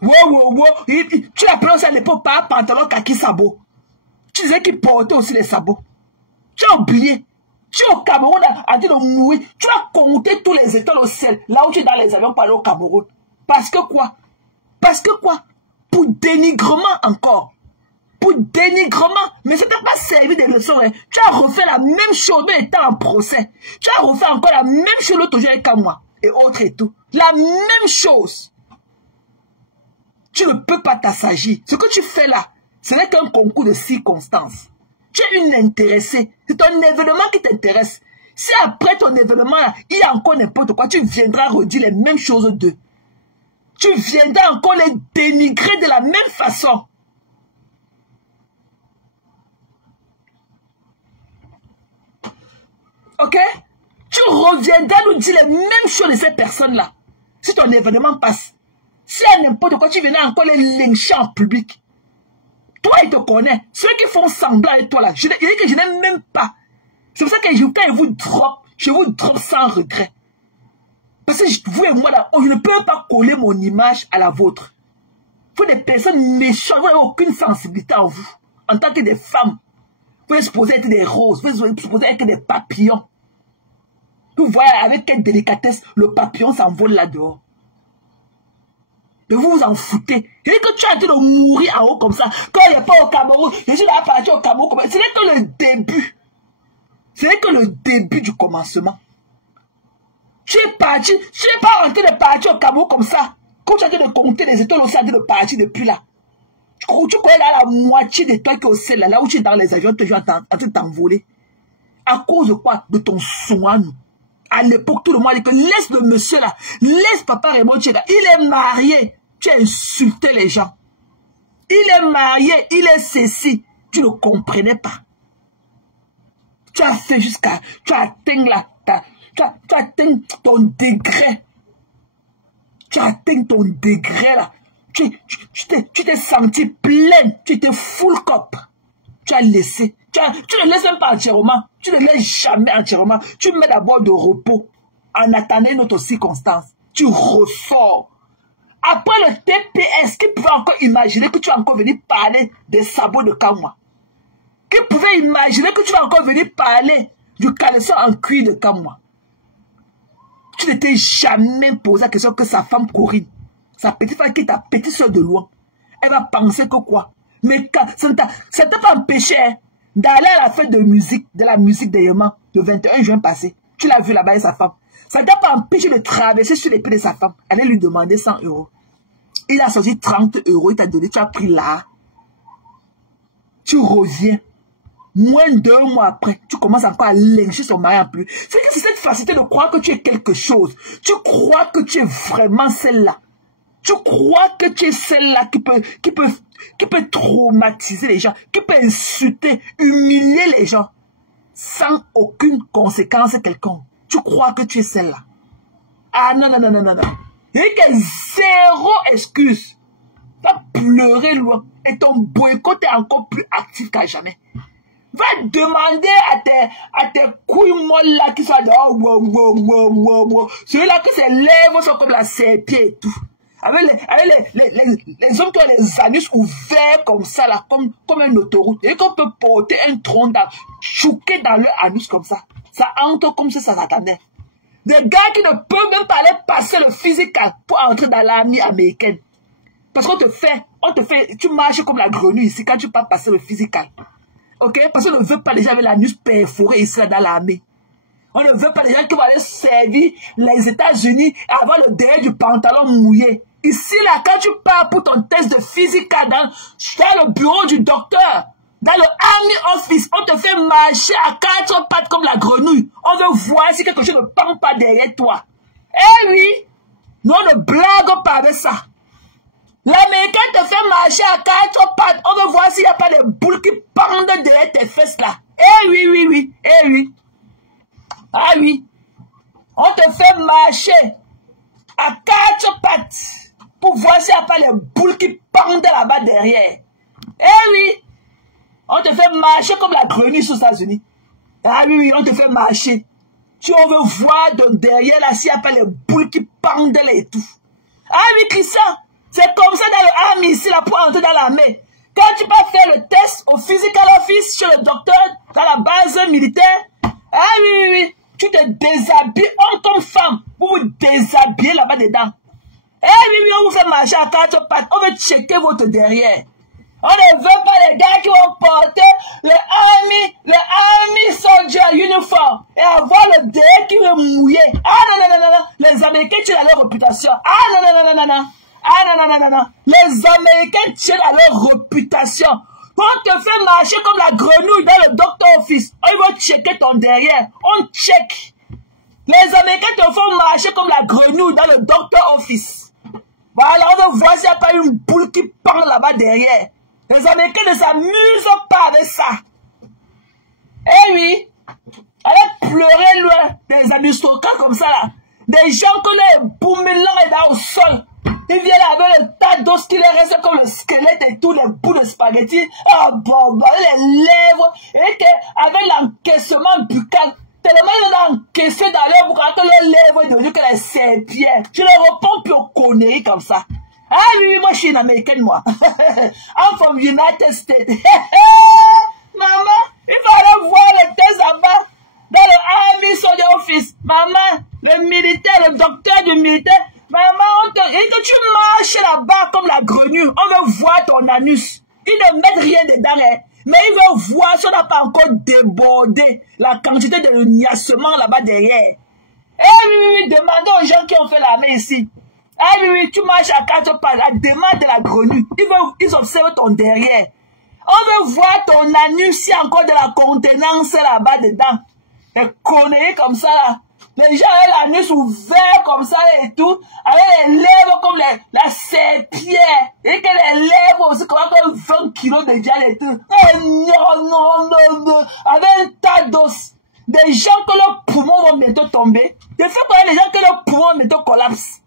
Wow. Tu l'as prononcé à l'époque par pantalon kaki sabot. Tu disais qu'il portait aussi les sabots. Tu as oublié. Tu es au Cameroun en train de mourir. Tu as compté tous les étoiles au ciel. Là où tu es dans les avions pour aller au Cameroun. Parce que quoi? Pour dénigrement encore. Pour dénigrement. Mais ça t'a pas servi de leçon. Hein. Tu as refait la même chose de l'état en procès. Tu as refait encore la même chose l'autre jour avec moi. Et autres et tout. La même chose. Tu ne peux pas t'assagir. Ce que tu fais là, ce n'est qu'un concours de circonstances. Tu es une intéressée. C'est ton événement qui t'intéresse. Si après ton événement, il y a encore n'importe quoi, tu viendras redire les mêmes choses d'eux. Tu viendras encore les dénigrer de la même façon. Ok? Tu reviendras nous dire les mêmes choses de ces personnes-là. Si ton événement passe. Si y a n'importe quoi, tu viendras encore les lyncher en public. Toi, ils te connaissent. Ceux qui font semblant avec toi là, je dis que je n'aime même pas. C'est pour ça que quand je vous drop sans regret. Parce que vous et moi là, je ne peux pas coller mon image à la vôtre. Vous êtes des personnes méchantes, vous n'avez aucune sensibilité en vous. En tant que des femmes, vous êtes supposés être des roses, vous êtes supposés être des papillons. Vous voyez avec quelle délicatesse le papillon s'envole là dehors. Mais vous vous en foutez. Je dis que tu es en train de mourir en haut comme ça. Quand il n'y a pas au Cameroun, je suis là parti au Cameroun comme ça. Ce n'est que le début. Ce n'est que le début du commencement. Tu es parti, tu n'es pas en train de partir au Cameroun comme ça. Quand tu es en train de compter les étoiles aussi en train de partir depuis là. Tu connais là la moitié des toi qui est au ciel là où tu es dans les avions, tu es en train de t'envoler. À cause de quoi? De ton soin. À l'époque, tout le monde dit que laisse le monsieur là, laisse papa Raymond, là. Il est marié. Tu as insulté les gens. Il est marié, il est ceci. Tu ne comprenais pas. Tu as fait jusqu'à... Tu as atteint là. Tu as atteint ton degré. Tu as atteint ton degré là. Tu t'es senti pleine. Tu étais full cop. Tu as laissé. Tu ne laisses même pas entièrement. Tu ne laisses jamais entièrement. Tu mets d'abord de repos. En attendant une autre circonstance. Tu ressors. Après le TPS, qui pouvait encore imaginer que tu vas encore venir parler des sabots de Kamwa? Qui pouvait imaginer que tu vas encore venir parler du caleçon en cuir de Kamwa? Tu n'étais jamais posé la question que sa femme Corinne, sa petite femme qui est ta petite soeur de loin, elle va penser que quoi? Mais ça ne t'a pas empêché d'aller à la fête de la musique d'ailleurs, le 21 juin passé. Tu l'as vu là-bas avec sa femme. Ça ne t'a pas empêché de traverser sur les pieds de sa femme. Allez lui demander 100 €. Il a sorti 30 €, il t'a donné, tu as pris là. Tu reviens. Moins d'1 mois après, tu commences encore à lyncher son mari en plus. C'est que c'est cette facilité de croire que tu es quelque chose. Tu crois que tu es vraiment celle-là. Tu crois que tu es celle-là qui peut traumatiser les gens, qui peut insulter, humilier les gens, sans aucune conséquence quelconque. Tu crois que tu es celle-là. Ah non, non, non, non, non, non. Il y a zéro excuse. Tu vas pleurer loin. Et ton boycott est encore plus actif qu'à jamais. Va demander à tes couilles molles là qui sont dehors. Celui-là que ses lèvres sont comme la serpille et tout. Avec les hommes qui ont les anus ouverts comme ça, là, comme une autoroute. Et qu'on peut porter un tronc chouquer dans leur anus comme ça. Ça entre comme si ça s'attendait. Des gars qui ne peuvent même pas aller passer le physical pour entrer dans l'armée américaine. Parce qu'on te fait, tu marches comme la grenouille ici quand tu pars passer le physical. Ok? Parce qu'on ne veut pas les gens avec l'anus perforé ici dans l'armée. On ne veut pas les gens qui vont aller servir les États-Unis et avoir le derrière du pantalon mouillé. Ici, là, quand tu pars pour ton test de physical dans le bureau du docteur, dans le Army Office, on te fait marcher à 4 pattes comme la grenouille. On veut voir si quelque chose ne pend pas derrière toi. Eh oui, nous on ne blague pas avec ça. L'Américain te fait marcher à 4 pattes. On veut voir s'il n'y a pas de boules qui pendent derrière tes fesses là. Eh oui, oui, oui. Eh oui. Ah oui. On te fait marcher à 4 pattes pour voir s'il n'y a pas les boules qui pendent là-bas derrière. Eh oui. On te fait marcher comme la grenouille aux États-Unis. Ah oui, oui, on te fait marcher. Si on veut voir de derrière là s'il n'y a pas les boules qui pendent là et tout. Ah oui, Christian. C'est comme ça dans le army ici, là, pour entrer dans l'armée. Quand tu vas faire le test au physical office chez le docteur, dans la base militaire, ah oui, oui, oui, tu te déshabilles, homme comme femme, vous vous déshabillez là-bas dedans. Eh oui, oui, on vous fait marcher à 4 pattes, on veut checker votre derrière. On ne veut pas les gars qui vont porter le army soldier uniforme et avoir le derrière qui veut mouiller. Ah non, non, non, non, non, les Américains tuent leur réputation. Ah non, non, non, non, non, non. Ah non. Les Américains tiennent à leur réputation. Quand on te fait marcher comme la grenouille dans le doctor office, ils vont checker ton derrière. On check. Les Américains te font marcher comme la grenouille dans le doctor office. Voilà, on veut voir s'il n'y a pas une boule qui pend là-bas derrière. Les Américains ne s'amusent pas avec ça. Eh oui, allez pleurer loin des aristocrates comme ça là. Des gens que les boumelans est dans au sol. Ils viennent avec le tas d'os qui les reste comme le squelette et tous les bouts de spaghetti. Ah bon, les lèvres. Et avec l'encaissement buccal, tellement ils ont encaissé dans leur bouche que leurs lèvres sont devenues que les serpillères. Je les réponds plus aux conneries comme ça. Ah oui, moi je suis une américaine, moi. I'm from United States. Maman, il faut aller voir le test en bas. Dans le Army Soldier Office. Maman, le militaire, le docteur du militaire. Maman, et que tu marches là-bas comme la grenouille, on veut voir ton anus. Ils ne mettent rien dedans, hein. Mais ils veulent voir si on n'a pas encore débordé la quantité de niassement là-bas derrière. Eh oui, demandez aux gens qui ont fait l'armée ici. Eh oui, tu marches à 4 pas, la demande de la grenouille. Ils observent ton derrière. On veut voir ton anus, s'il y a encore de la contenance là-bas dedans. Des conneries comme ça là. Les gens ont l'anus ouvert comme ça et tout, avec les lèvres comme la serpillère, et que les lèvres aussi comme 20 kilos de diamètre et tout. Oh non, avec un tas d'os. Des gens que leurs poumons vont bientôt tomber. Des fois, il y a des gens que leurs poumons vont bientôt collapsent.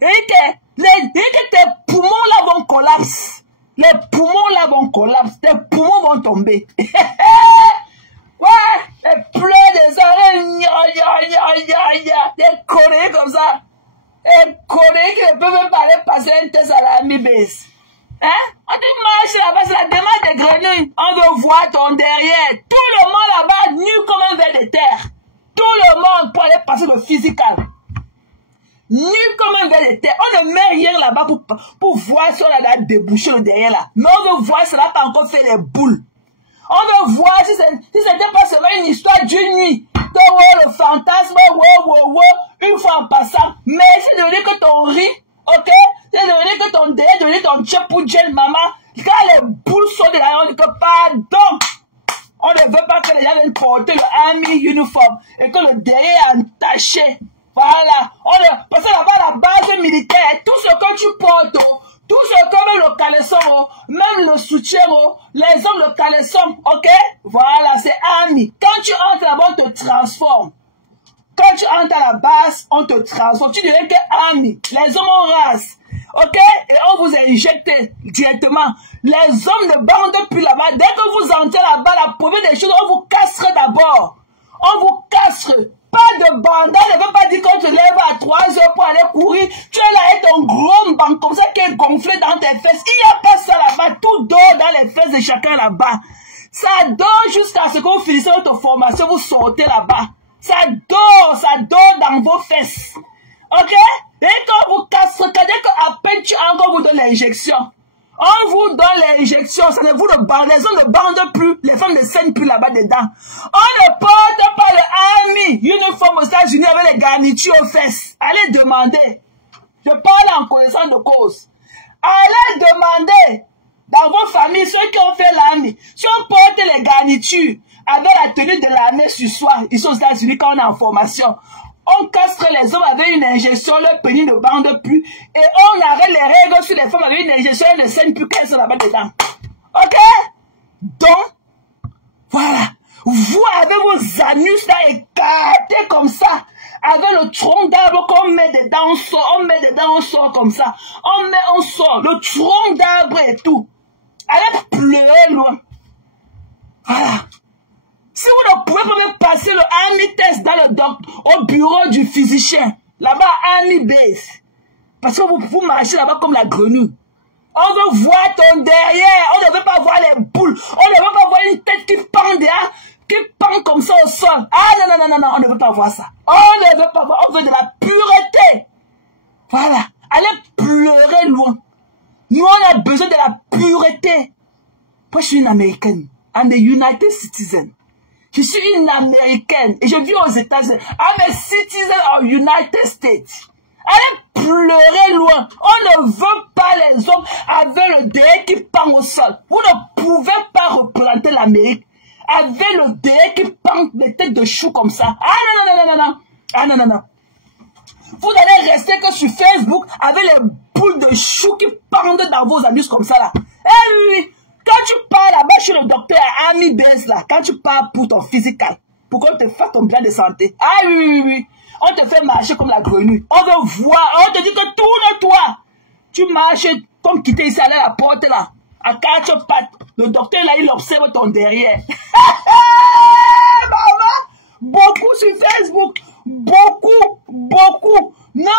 Et que tes poumons là vont collapser. Les poumons là vont collapser. Tes poumons vont tomber. Ouais, les pleurs des oreilles, des conneries comme ça. Des conneries qui ne peuvent même pas aller passer un test à la mi-base. Hein? On te marche là-bas, c'est la demande des grenouilles. On veut voir ton derrière. Tout le monde là-bas, nu comme un ver de terre. Tout le monde pour aller passer le physical. Nu comme un ver de terre. On ne met rien là-bas pour voir si on a débouché le derrière là. Mais on veut voir si on n'a pas encore fait les boules. On veut voir si c'était pas seulement une histoire d'une nuit. Que le fantasme, une fois en passant. Mais c'est de dire que ton riz, ok? C'est de dire que ton derrière, de dire ton tchèpoudjel, maman. Quand les boules sont de la on dit que pardon. On ne veut pas que les gens viennent porter le army uniforme et que le derrière est entaché. Voilà. Parce que là-bas, la base militaire, tout ce que tu portes, tout ce que même le caleçon, même le soutien, les hommes le caleçon, ok? Voilà, c'est army. Quand tu entres là-bas, on te transforme. Quand tu entres à la base, on te transforme. Tu deviens que army. Les hommes ont race. Ok? Et on vous injecte directement. Les hommes ne bandent plus là-bas. Dès que vous entrez là-bas, la première des choses, on vous casserait d'abord. On vous casserait. Pas de bandage, ne veut pas dire qu'on te lève à 3 heures pour aller courir. Tu es là avec ton gros banc comme ça qui est gonflé dans tes fesses. Il n'y a pas ça là-bas. Tout dort dans les fesses de chacun là-bas. Ça dort jusqu'à ce que vous finissez votre formation, vous sortez là-bas. Ça dort dans vos fesses. Ok? Dès qu'on vous casse, dès qu'à peine tu as encore vous donne l'injection. On vous donne l'injection, ça ne vous le bande, les hommes ne bandent plus, les femmes ne saignent plus là-bas dedans. On ne porte pas le army uniforme aux États-Unis avec les garnitures aux fesses. Allez demander. Je parle en connaissance de cause. Allez demander dans vos familles, ceux qui ont fait l'armée, si on porte les garnitures avec la tenue de l'armée sur soi, ici aux États-Unis quand on est en formation, on castre les hommes avec une injection, leur pénis ne bande plus, et on arrête les règles sur les femmes avec une injection, elles ne saignent plus qu'elles sont là-bas dedans. Ok? Donc, voilà. Vous avez vos anus là écartés comme ça, avec le tronc d'arbre qu'on met dedans, on sort, on met dedans, on sort comme ça. On sort, le tronc d'arbre et tout. Allez pleurer loin. Voilà. Si vous ne pouvez pas même passer le army test au bureau du physicien, là-bas, army base, parce que vous marchez là-bas comme la grenouille. On veut voir ton derrière, on ne veut pas voir les boules, on ne veut pas voir une tête qui pend derrière, qui pend comme ça au sol. Ah non, on ne veut pas voir ça. On ne veut pas voir, on veut de la pureté. Voilà, allez pleurer loin. Nous, on a besoin de la pureté. Moi, je suis une Américaine, I'm a United Citizen. Je suis une Américaine et je vis aux États-Unis. I'm a citizen of United States. Allez pleurer loin. On ne veut pas les hommes avec le derrière qui pend au sol. Vous ne pouvez pas représenter l'Amérique avec le derrière qui pend des têtes de choux comme ça. Ah non, non, non, non, non. Ah non, non, non. Vous allez rester que sur Facebook avec les boules de choux qui pendent dans vos anus comme ça là. Eh oui, oui. Quand tu pars là-bas chez le docteur Ami Bess là, quand tu pars pour ton physical, pour qu'on te fasse ton bilan de santé. Ah oui, oui, oui. On te fait marcher comme la grenouille. On veut voir, on te dit que tourne-toi. Tu marches comme quitter ici à la porte là. À quatre pattes. Le docteur là, il observe ton derrière. Maman, beaucoup sur Facebook. Beaucoup, beaucoup. Non,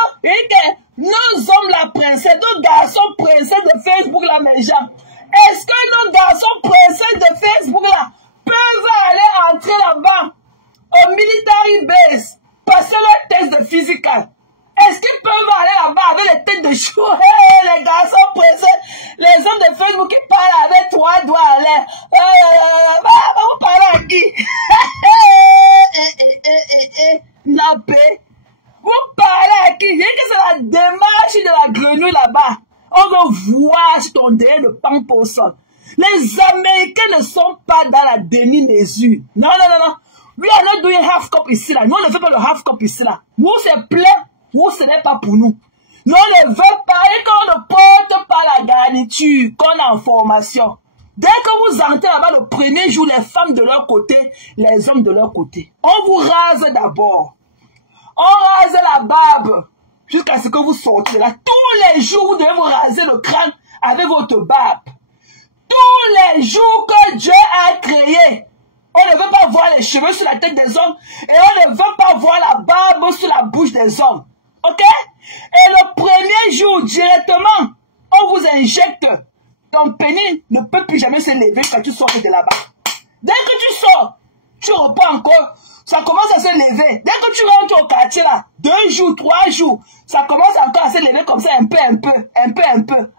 nous sommes la princesse, nos garçons princesses de Facebook là, mes gens. Est-ce que nos garçons princesses de Facebook là peuvent aller entrer là-bas au military base, passer leur test de physical? Est-ce qu'ils peuvent aller là-bas avec les têtes de chou? Hey, les garçons princesses, les hommes de Facebook qui parlent avec 3 doigts à l'air. Vous parlez à qui? Nappé. Vous parlez à qui? C'est la démarche de la grenouille là-bas. On veut voir si ton derrière ne pend pas au sol. Les Américains ne sont pas dans la demi-mesure. Non, non, non, non. We are not doing half cup ici là. Nous, on ne fait pas le half cup ici là. Nous, c'est plein. Nous, ce n'est pas pour nous. Nous, on ne veut pas et qu'on ne porte pas la garniture qu'on a en formation. Dès que vous entrez là-bas le premier jour, les femmes de leur côté, les hommes de leur côté. On vous rase d'abord. On rase la barbe jusqu'à ce que vous sortez de là. Tous les jours, vous devez vous raser le crâne avec votre barbe. Tous les jours que Dieu a créé. On ne veut pas voir les cheveux sur la tête des hommes et on ne veut pas voir la barbe sur la bouche des hommes. Ok? Et le premier jour, directement, on vous injecte. Ton pénis ne peut plus jamais se lever quand tu sors de là-bas. Dès que tu sors, tu reprends encore. Ça commence à se lever. Dès que tu rentres au quartier là, 2 jours, 3 jours, ça commence encore à se lever comme ça, un peu.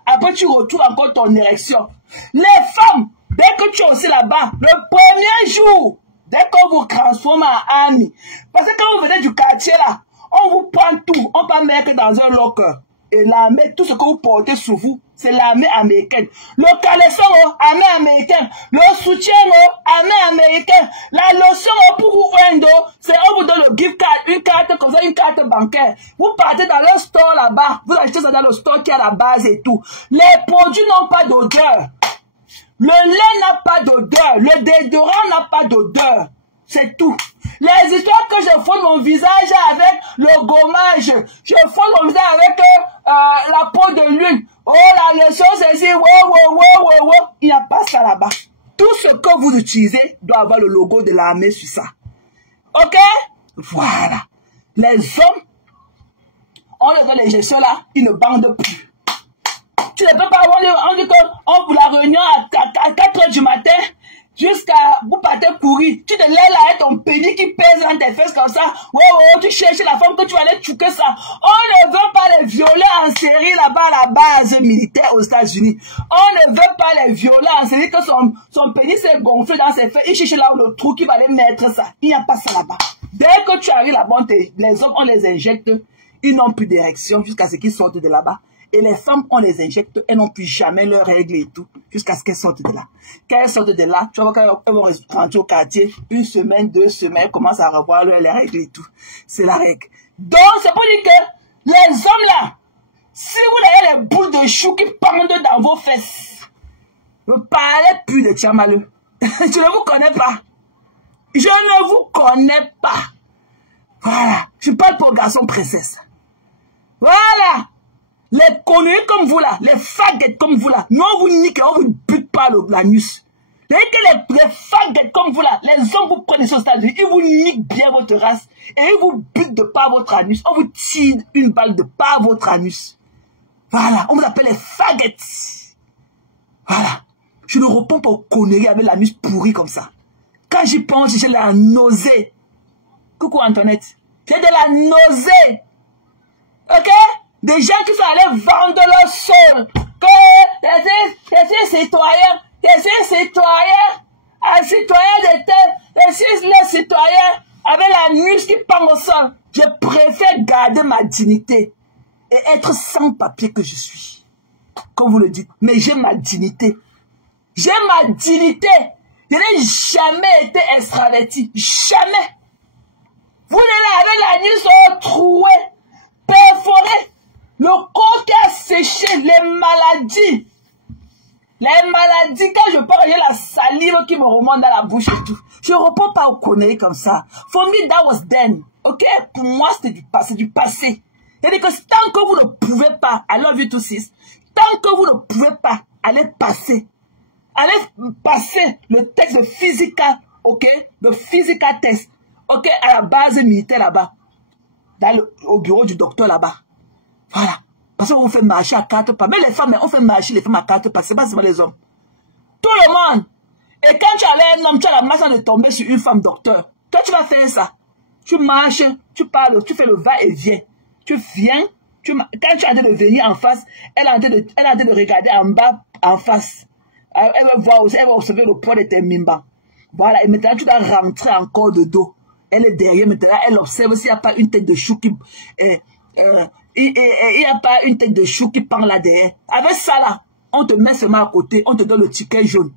Après, tu retrouves encore ton érection. Les femmes, dès que tu es aussi là-bas, le premier jour, dès qu'on vous transforme en ami, parce que quand vous venez du quartier là, on vous prend tout, on peut mettre dans un locker. Et l'armée, tout ce que vous portez sur vous, c'est l'armée américaine. Le caleçon, armée américaine. Le soutien, armée américaine. La lotion pour vous vendre, c'est on vous donne le gift card, une carte comme ça, une carte bancaire. Vous partez dans le store là-bas, vous achetez ça dans le store qui est à la base et tout. Les produits n'ont pas d'odeur. Le lait n'a pas d'odeur. Le déodorant n'a pas d'odeur. C'est tout. Les histoires que je fous mon visage avec le gommage, je fous mon visage avec la peau de lune. Oh, la leçon, c'est ici. Il n'y a pas ça là-bas. Tout ce que vous utilisez doit avoir le logo de l'armée sur ça. Ok? Voilà. Les hommes, on leur donne l'injection là, ils ne bandent plus. Tu ne peux pas avoir, on vous la réunion à 4 h du matin. Jusqu'à vous partez courir. Tu te lèves là avec ton pénis qui pèse dans tes fesses comme ça. Tu cherches la femme que tu vas aller choquer ça. On ne veut pas les violer en série là-bas à la base militaire aux États-Unis. On ne veut pas les violer en série que son pénis s'est gonflé dans ses fesses. Il cherche là où le trou qui va aller mettre ça. Il n'y a pas ça là-bas. Dès que tu arrives là-bas, les hommes, on les injecte. Ils n'ont plus d'érection jusqu'à ce qu'ils sortent de là-bas. Et les femmes, on les injecte, elles n'ont plus jamais leurs règles et tout, jusqu'à ce qu'elles sortent de là. Quand elles sortent de là, tu vois qu'elles vont rentrer au quartier, 1 semaine, 2 semaines, elles commencent à revoir les règles et tout. C'est la règle. Donc, c'est pour dire que les hommes là, si vous avez les boules de chou qui pendent dans vos fesses, ne parlez plus de Tiamaleu. Je ne vous connais pas. Je ne vous connais pas. Voilà. Je parle pour garçon princesse. Voilà. Les conneries comme vous là, les faguettes comme vous là, non vous niquez, on vous bute pas l'anus. Et que les faguettes comme vous là, les hommes vous prennent sur stade, ils vous niquent bien votre race et ils vous butent de par votre anus. On vous tire une balle de par votre anus. Voilà, on vous appelle les faguettes. Voilà. Je ne réponds pas aux conneries avec l'anus pourri comme ça. Quand j'y pense, j'ai la nausée. Coucou Antoinette. J'ai de la nausée. Ok? Des gens qui sont allés vendre leur sol. Que les citoyens, un citoyen de terre, les citoyens avec la nuit qui pend au sol. Je préfère garder ma dignité. et être sans papier que je suis. Comme vous le dites. Mais j'ai ma dignité. J'ai ma dignité. Je n'ai jamais été extraverti. Jamais. Vous avez la nuit trouée, perforée. Le corps qui a séché, les maladies. Les maladies, quand je parle, j'ai la salive qui me remonte dans la bouche et tout. Je ne reprends pas au conneries comme ça. For me, that was then. Ok? Pour moi, c'était du passé. Du passé. C'est-à-dire que tant que vous ne pouvez pas, I love you to sis, tant que vous ne pouvez pas, allez passer le texte de physical, ok? Le physical test, ok? À la base militaire là-bas. Au bureau du docteur là-bas. Voilà. Parce qu'on fait marcher à 4 pas. Mais les femmes, on fait marcher les femmes à 4 pas. C'est pas seulement les hommes. Tout le monde. Et quand tu as un homme, tu as la masse de tomber sur une femme docteur. Toi, tu vas faire ça. Tu marches, tu parles, tu fais le va-et-vient. Tu viens, quand tu es en train de venir en face, elle est en train de regarder en bas, en face. Elle va voir aussi, elle va observer le poids de tes mimbas. Voilà. Et maintenant, tu dois rentrer encore de dos. Elle est derrière, maintenant, elle observe s'il n'y a pas une tête de chou qui... il n'y a pas une tête de chou qui pend là derrière. Avec ça là, on te met seulement à côté, on te donne le ticket jaune.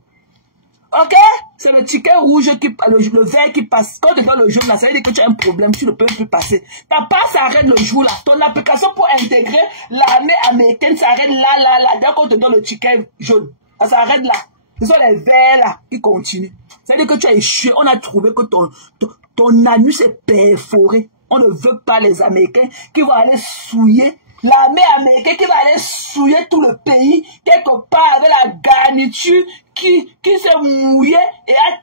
Ok? C'est le ticket rouge, le vert qui passe. Quand on te donne le jaune là, ça veut dire que tu as un problème, tu ne peux plus passer. Ta passe s'arrête le jour là. Ton application pour intégrer l'armée américaine s'arrête là. Dès qu'on te donne le ticket jaune, ça s'arrête là. Ce sont les verts là qui continuent. Ça veut dire que tu as échoué. On a trouvé que ton anus est perforé. On ne veut pas les Américains qui vont aller souiller, l'armée américaine qui va aller souiller tout le pays, quelque part avec la garniture qui s'est mouillée et a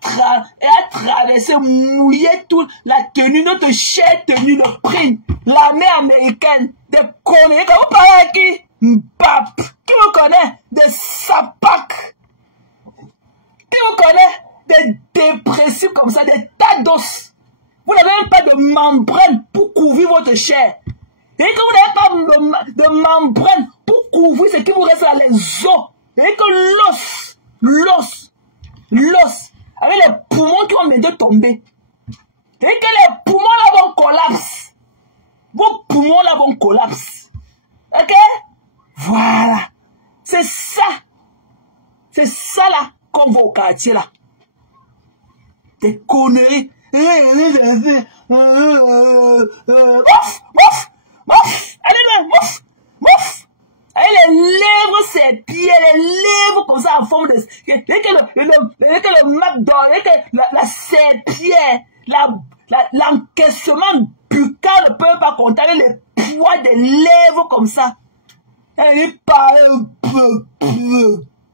traversé, mouillé toute la tenue, notre chère tenue, le print. L'armée américaine, des conneries, vous parlez à qui? Mbap. Qui vous connaît? Des sapacs. Qui vous connaît? Des dépressifs comme ça, des tas d'os. Vous n'avez même pas de membrane pour couvrir votre chair. Et que vous n'avez pas de membrane pour couvrir ce qui vous reste dans les os. Et que l'os, avec les poumons qui vont bientôt tomber. Et que les poumons là vont collapser. Vos poumons là vont collapser. Ok? Voilà. C'est ça. C'est ça là qu'on voit au quartier là. Des conneries. Allez là, mouf. Allez, les lèvres, ses pieds, les lèvres comme ça en forme de... Et que le McDo, et que la serpillère, l'encaissement buccal ne peut pas compter avec les poids des lèvres comme ça. Elle parle...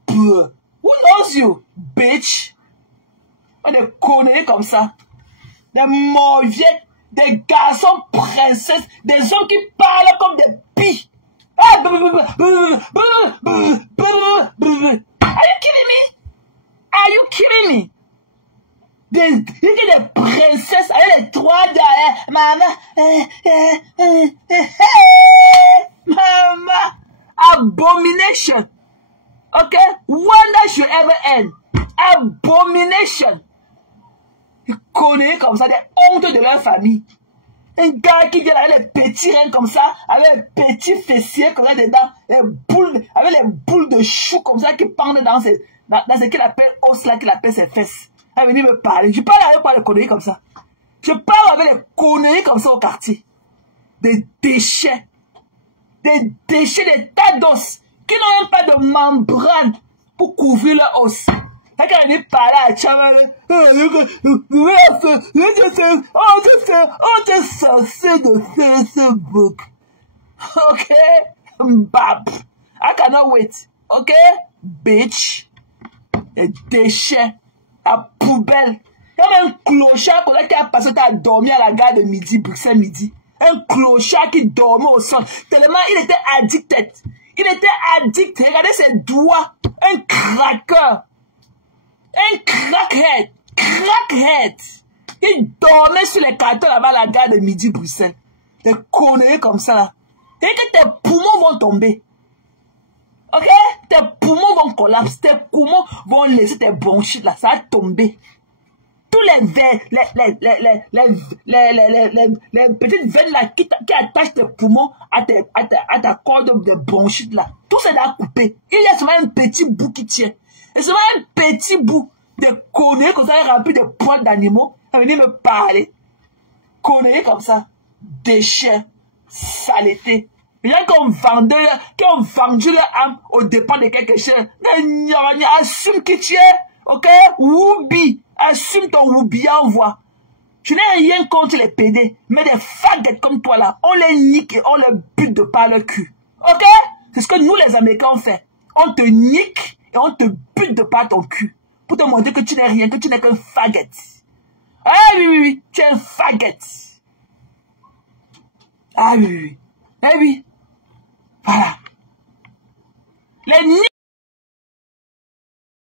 Who knows you, bitch? Des conneries comme ça. Des mauviettes, des garçons princesses, des hommes qui parlent comme des pies. Are you kidding me? Des princesses avec les trois derrière. Maman. Abomination. Ok? When that should ever end. Abomination. Ils connaissent comme ça des hontes de leur famille. Un gars qui vient avec les petits reins comme ça, avec les petits fessiers comme ça dedans, avec les boules de chou comme ça qui pendent dans ce qu'il appelle os là, qu'il appelle ses fesses. Il va venir me parler. Je parle avec pas de conneries comme ça. Je parle avec les conneries comme ça au quartier. Des déchets. Des tas d'os qui n'ont même pas de membrane pour couvrir leur os. Quand on est parlé à Chaval, on est censé de Facebook. Ok? Mbap. I cannot wait. Ok? Bitch. Les déchets. La poubelle. Il y avait un clochard qui a passé à dormir à la gare de midi, Bruxelles midi. Un clochard qui dormait au sol. Tellement il était addicté. Il était addict. Regardez ses doigts. Un craqueur. Un crackhead. Il dormait sur les cartons là-bas à la gare de midi, Bruxelles. Des conneries comme ça là. Et que tes poumons vont tomber. Ok? Tes poumons vont collapser. Tes poumons vont laisser tes bronchites là. Ça va tomber. Tous les veines, les petites veines là qui attachent tes poumons à ta corde de bronchite là. Tout ça là coupé. Il y a seulement un petit bout qui tient. Et seulement un petit bout de conneries comme ça rempli de poils d'animaux. À venir me parler. Conneries comme ça. Déchets. Saleté. Il y a qui ont vendu leur âme au dépens de quelque chose. Assume qui tu es. Ok? Woubi. Assume ton woubi, envoie. Je n'ai rien contre les PD, mais des faggots comme toi là, on les nique et on les bute de par le cul. Ok? C'est ce que nous les Américains on fait. On te nique et on te bute de par ton cul. Pour te montrer que tu n'es rien, que tu n'es qu'un faggot. Ah oui, tu es un faggot. Ah oui. Eh oui. Voilà. Les